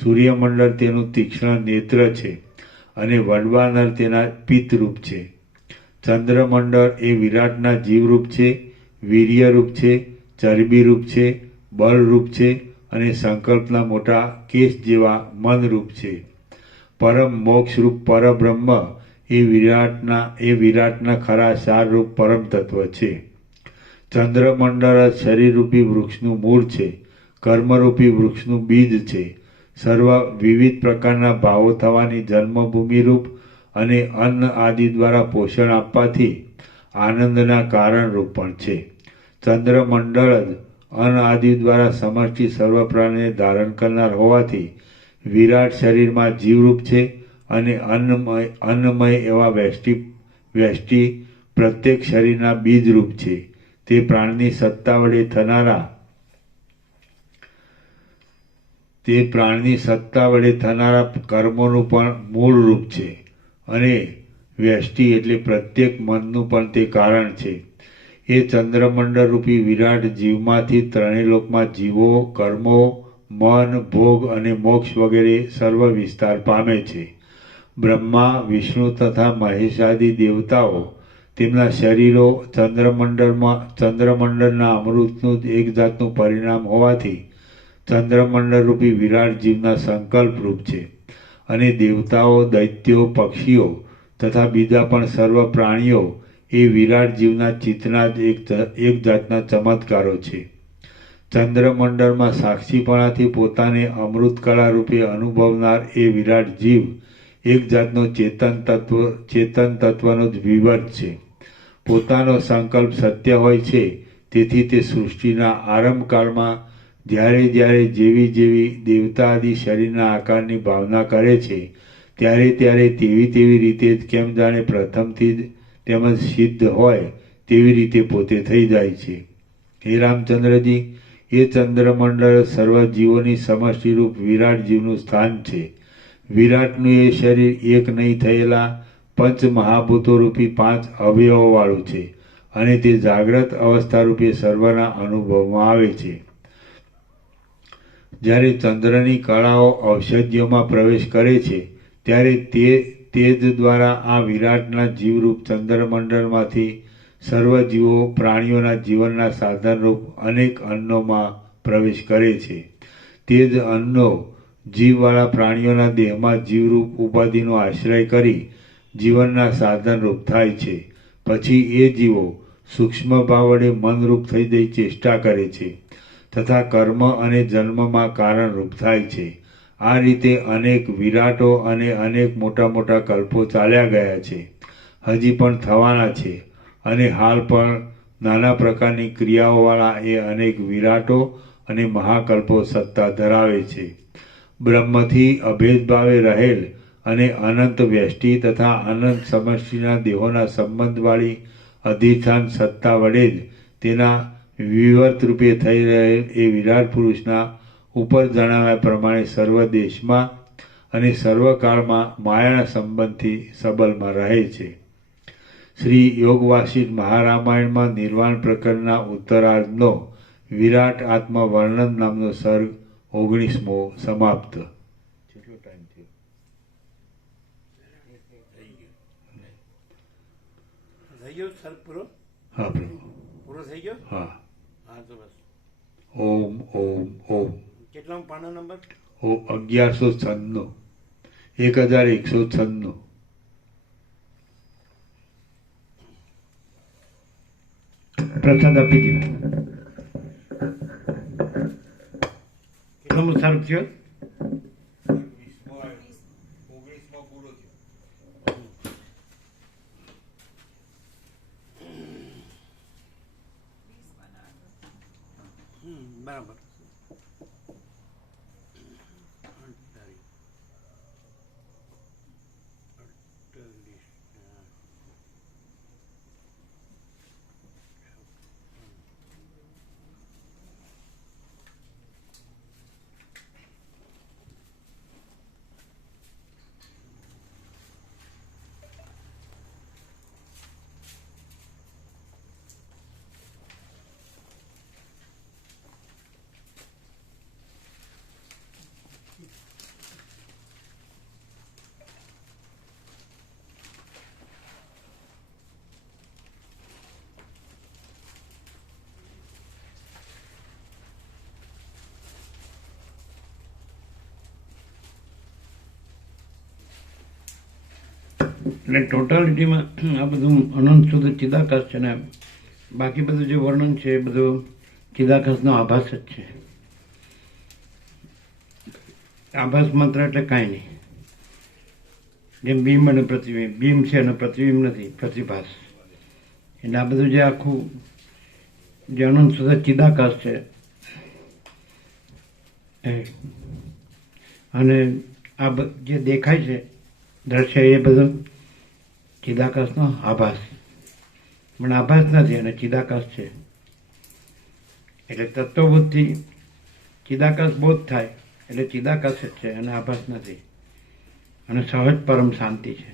સૂર્યમંડળ તેનું તીક્ષ્ણ નેત્ર છે અને વડવાનર તેના પિત્તરૂપ છે. ચંદ્રમંડળ એ વિરાટના જીવરૂપ છે, વીર્યરૂપ છે, ચરબીરૂપ છે, બળરૂપ છે અને સંકલ્પના મોટા કેશ જેવા મનરૂપ છે. પરમ મોક્ષરૂપ પરબ્રહ્મ એ વિરાટના ખરા સારરૂપ પરમ તત્વ છે. ચંદ્રમંડળ શરીરરૂપી વૃક્ષનું મૂળ છે, કર્મરૂપી વૃક્ષનું બીજ છે. સર્વ વિવિધ પ્રકારના ભાવો થવાની જન્મભૂમિરૂપ અને અન્ન આદિ દ્વારા પોષણ આપવાથી આનંદના કારણરૂપ પણ છે. ચંદ્રમંડળ જ અન્ન આદિ દ્વારા સમષ્ટિ સર્વ પ્રાણીને ધારણ કરનાર હોવાથી વિરાટ શરીરમાં જીવરૂપ છે અને અન્નમય એવા વ્યષ્ટિ પ્રત્યેક શરીરના બીજરૂપ છે. તે પ્રાણની સત્તા વડે થનારા કર્મોનું પણ મૂળ રૂપ છે અને વ્યષ્ટિ એટલે પ્રત્યેક મનનું પણ તે કારણ છે. એ ચંદ્રમંડળ રૂપી વિરાટ જીવમાંથી ત્રણેય લોકમાં જીવો, કર્મો, મન, ભોગ અને મોક્ષ વગેરે સર્વ વિસ્તાર પામે છે. બ્રહ્મા, વિષ્ણુ તથા મહેશાદિ દેવતાઓ તેમના શરીરો ચંદ્રમંડળના અમૃતનું જ એક જાતનું પરિણામ હોવાથી ચંદ્રમંડળ રૂપી વિરાટ જીવના સંકલ્પ રૂપ છે અને દેવતાઓ, દૈત્યો, પક્ષીઓ તથા બીજા પણ સર્વ પ્રાણીઓ એ એ વિરાટ જીવના ચિત્તના જ એક જાતના ચમત્કારો છે. ચંદ્રમંડળમાં સાક્ષીપણાથી પોતાને અમૃતકળા રૂપે અનુભવનાર એ વિરાટ જીવ એક જાતનો ચેતન તત્વનો જ વિવર્ત છે. પોતાનો સંકલ્પ સત્ય હોય છે, તેથી તે સૃષ્ટિના આરંભકાળમાં જ્યારે જેવી દેવતા આદિ શરીરના આકારની ભાવના કરે છે, ત્યારે તેવી રીતે જ કેમ જાણે પ્રથમથી જ તેમજ સિદ્ધ હોય તેવી રીતે પોતે થઈ જાય છે. હે રામચંદ્રજી, એ ચંદ્રમંડળ સર્વ જીવોની સમષ્ટિરૂપ વિરાટ જીવનું સ્થાન છે. વિરાટનું એ શરીર એક નહીં થયેલા પંચ મહાભૂતોરૂપી 5 અવયવોવાળું છે અને તે જાગ્રત અવસ્થારૂપે સર્વના અનુભવમાં આવે છે. જ્યારે ચંદ્રની કળાઓ ઔષધિઓમાં પ્રવેશ કરે છે, ત્યારે તે તેજ દ્વારા આ વિરાટના જીવરૂપ ચંદ્રમંડળમાંથી સર્વ જીવો પ્રાણીઓના જીવનના સાધનરૂપ અનેક અન્નોમાં પ્રવેશ કરે છે. તે જ અન્નો જીવવાળા પ્રાણીઓના દેહમાં જીવરૂપ ઉપાધિનો આશ્રય કરી જીવનના સાધનરૂપ થાય છે. પછી એ જીવો સૂક્ષ્મ ભાવ વડે મનરૂપ થઈ જઈ ચેષ્ટા કરે છે તથા કર્મ અને જન્મમાં કારણરૂપ થાય છે. આ રીતે અનેક વિરાટો અને અનેક મોટા કલ્પો ચાલ્યા ગયા છે, હજી પણ થવાના છે અને હાલ પણ નાના પ્રકારની ક્રિયાઓવાળા એ અનેક વિરાટો અને મહાકલ્પો સત્તા ધરાવે છે. બ્રહ્મથી અભેદભાવે રહેલ અને અનંત વ્યષ્ટિ તથા અનંત સમષ્ટિના દેહોના સંબંધવાળી અધિષ્ઠાન સત્તા વડે જ તેના વિવર્ત રૂપે થઈ રહેલ એ વિરાટ પુરુષના ઉપર જણાવ્યા પ્રમાણે સર્વ દેશમાં અને સર્વકાળમાં માયાના સંબંધથી સબલમાં રહે છે. શ્રી યોગવાસિષ્ઠ મહારામાયણમાં નિર્વાણ પ્રકરણના ઉત્તરાર્ધનો વિરાટ આત્મા વર્ણન નામનો સર્ગ 19મો સમાપ્ત. કેટલો ટાઈમ થયો? થઈ ગયો સર પૂરો? હા પ્રભુ, પૂરો થઈ ગયો? હા. હા તો બસ. ઓમ ઓમ ઓમ. કેટલામો પાનો નંબર? 1196, 1196. પ્રસાદ આપી દીધો. કેટલામો સર્ગ થયો? 19મો પૂરો થયો. બરાબર. એટલે ટોટાલિટીમાં આ બધું અનંત શુદ્ધ ચિદાકાશ છે ને બાકી બધું જે વર્ણન છે એ બધું ચિદાકાશનો આભાસ જ છે. આભાસ માત્ર એટલે કાંઈ નહીં. જેમ બિંબ અને પ્રતિબિંબ, બિંબ છે અને પ્રતિબિંબ નથી, પ્રતિભાસ. એટલે આ બધું જે આખું જે અનંત શુદ્ધ ચિદાકાશ છે અને આ જે દેખાય છે દ્રશ્ય એ બધું ચિદાકાશનો આભાસ, પણ આભાસ નથી અને ચિદાકાશ છે. એટલે તત્વબોધથી ચિદાકાશ બોધ થાય એટલે ચિદાકાશ જ છે અને આભાસ નથી અને સહજ પરમ શાંતિ છે.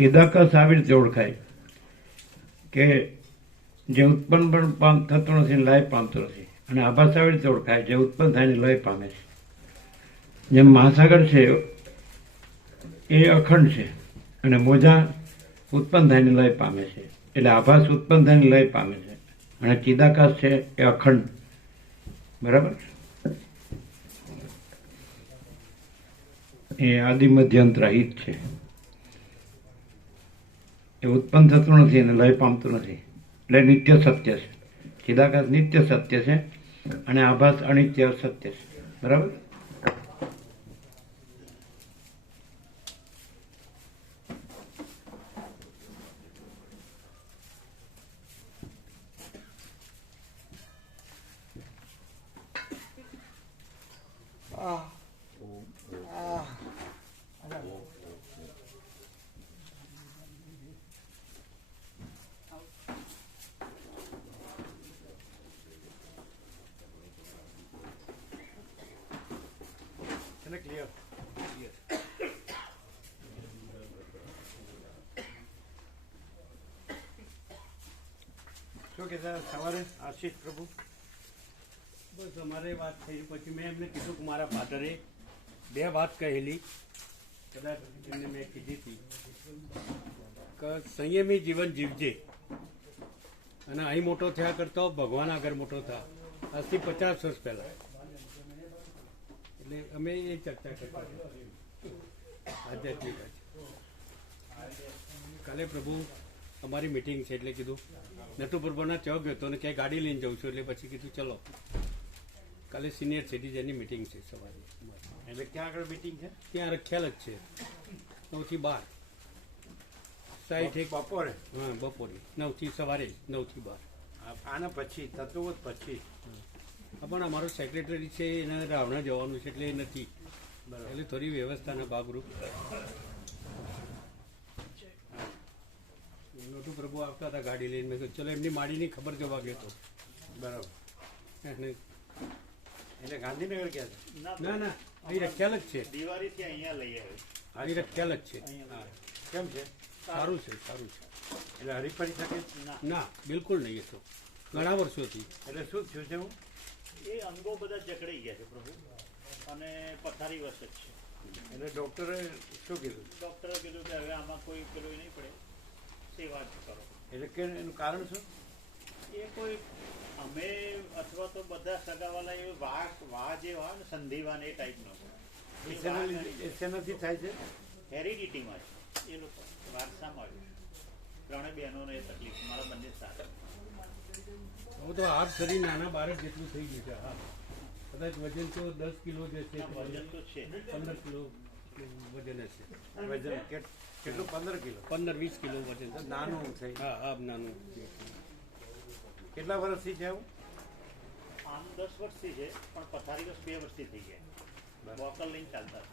ચિદાકસ આવી રીતે ઓળખાય કે જે ઉત્પન્ન પણ થતું નથી ને લય પામતું નથી, અને આભાસ આવી રીતે ઓળખાય જે ઉત્પન્ન થાય ને લય પામે છે. જેમ મહાસાગર છે એ અખંડ છે અને મોજા ઉત્પન્ન થાય ને લય પામે છે, એટલે આભાસ ઉત્પન્ન થાય ને લય પામે છે, અને ચિદાકાશ છે એ અખંડ. બરાબર, એ આદિ મધ્યંત રહિત છે, એ ઉત્પન્ન થતું નથી અને લય પામતું નથી, એટલે નિત્ય સત્ય છે. ચિદાકાશ નિત્ય સત્ય છે અને આભાસ અનિત્ય સત્ય છે. બરાબર, એને ક્લિયર. શું કહેતા સવારે આશીષ પ્રભુ? બસ અમારે વાત થઈ પછી મેં એમને કીધું કે મારા ફાધરે 2 વાત કહેલી, કદાચ એમને મેં કીધી હતી કે સંયમી જીવન જીવજે અને અહીં મોટો થયા કરતો ભગવાન આગળ મોટો થા. આજથી 50 વર્ષ પહેલા એટલે અમે એ ચર્ચા કરતા આધ્યાત્મિક. કાલે પ્રભુ અમારી મિટિંગ છે એટલે કીધું નટુ પ્રભુના ચોક ગયો હતો ને ક્યાંય ગાડી લઈને જઉં છું, એટલે પછી કીધું ચલો કાલે સિનિયર સિટીઝનની મિટિંગ છે સવારે. એટલે ક્યાં આગળ મિટિંગ છે? ત્યાં રખ્યાલ જ છે 9 થી 12. સાઈઠ એક બપોરે? હા, બપોરે 9 થી સવારે 9 થી 12. આના પછી તત્વો પછી પણ અમારો સેક્રેટરી છે એને રાવણા જવાનું છે એટલે એ નથી, એટલે થોડી વ્યવસ્થાના ભાગરૂપ નોટુ પ્રભુ આવતા હતા ગાડી લઈને. મેં કહ્યું ચલો એમની માડીની ખબર જવા ગયો હતો. બરાબર, એટલે ગાંધીનગર ગયા છે? ના ના, અહીં રખ્યાલ જ છે. દિવાળીથી અહીંયા લઈ આવે, અહીં રખ્યાલ જ છે. હા, કેમ છે? સારું છે, સારું છે. એટલે હરી પડી શકે? ના, બિલકુલ નહીં. એ તો ઘણા વર્ષોથી. એટલે શું થયું છે? હું એ અંગો બધા જકડાઈ ગયા છે પ્રભુ, અને પથારી વસ જ છે. એટલે ડૉક્ટરે શું કીધું? ડૉક્ટરે કીધું કે હવે આમાં કોઈ પેલું નહીં પડે, સેવા જ કરો. એટલે કે એનું કારણ શું? એ કોઈ અમે અથવા તો બધા સગાવાલા એ વા જે હોય ને સંધિવાન એ ટાઈપનો છે. શેનાથી થાય છે? હેરિડિટીમાં છે, એ લોકો વારસામાં છે. 3 બહેનોને એ તકલીફ, મારા બંને સાથે. હું તો હાથ શરીર નાના બાળક જેટલું થઈ ગયું છે. હા, કદાચ વજન તો 10 કિલો જે છે, વજન તો છે 15 કિલો વજન હશે. વજન કેટલું? 15 કિલો, 15-20 કિલો વજન. નાનું થઈ? હા હા, નાનું. કેટલા વર્ષથી છે આવું? આમ 10 વર્ષથી છે, પણ પથારી બસ 2 વર્ષથી થઈ ગયા. વોકર લઈને ચાલતા.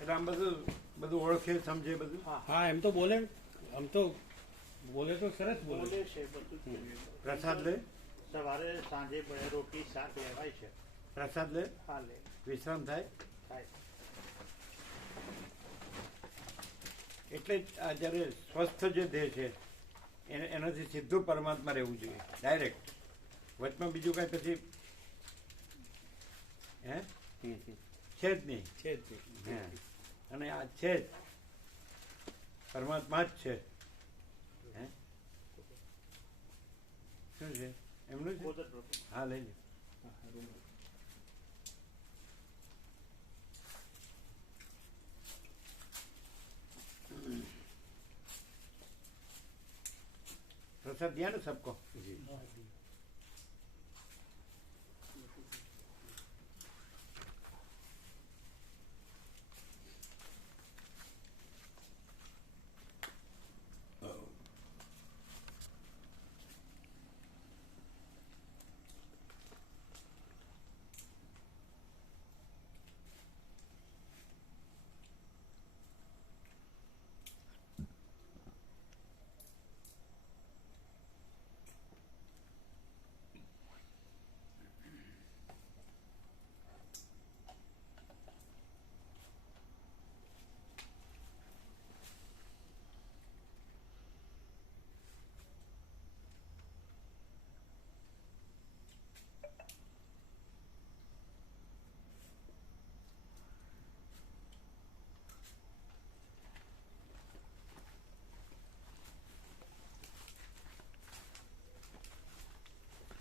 એટલે આમ બધું ઓળખે સમજે બધું? હા, એમ તો બોલે, આમ તો બોલે તો સરસ બોલે છે બધું. પ્રસાદ લે? સવારે સાંજે રોટી શાક લેવાય છે. પ્રસાદ લે? હા, લે. વિશ્રામ થાય? થાય. એટલે જ આ જ્યારે સ્વસ્થ જે દેહ છે એનાથી સીધું પરમાત્મા રહેવું જોઈએ, ડાયરેક્ટ. વચમાં બીજું કાંઈ પછી હે છે જ નહીં. છે જ નહીં. હા, અને આ છે જ પરમાત્મા જ છે. હે શું છે એમનું છે? હા, લઈ લે. प्रसाद दिया ना सबको?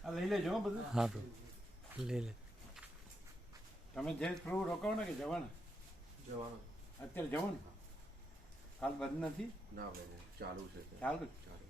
આ લઈ લેજો હો બધું. હા લઈ લે. તમે જે પ્રભુ રોકાવાના કે જવાના? જવાનું અત્યારે જવાનું? કાલ બંધ નથી? ના ચાલુ છે ચાલુ ચાલુ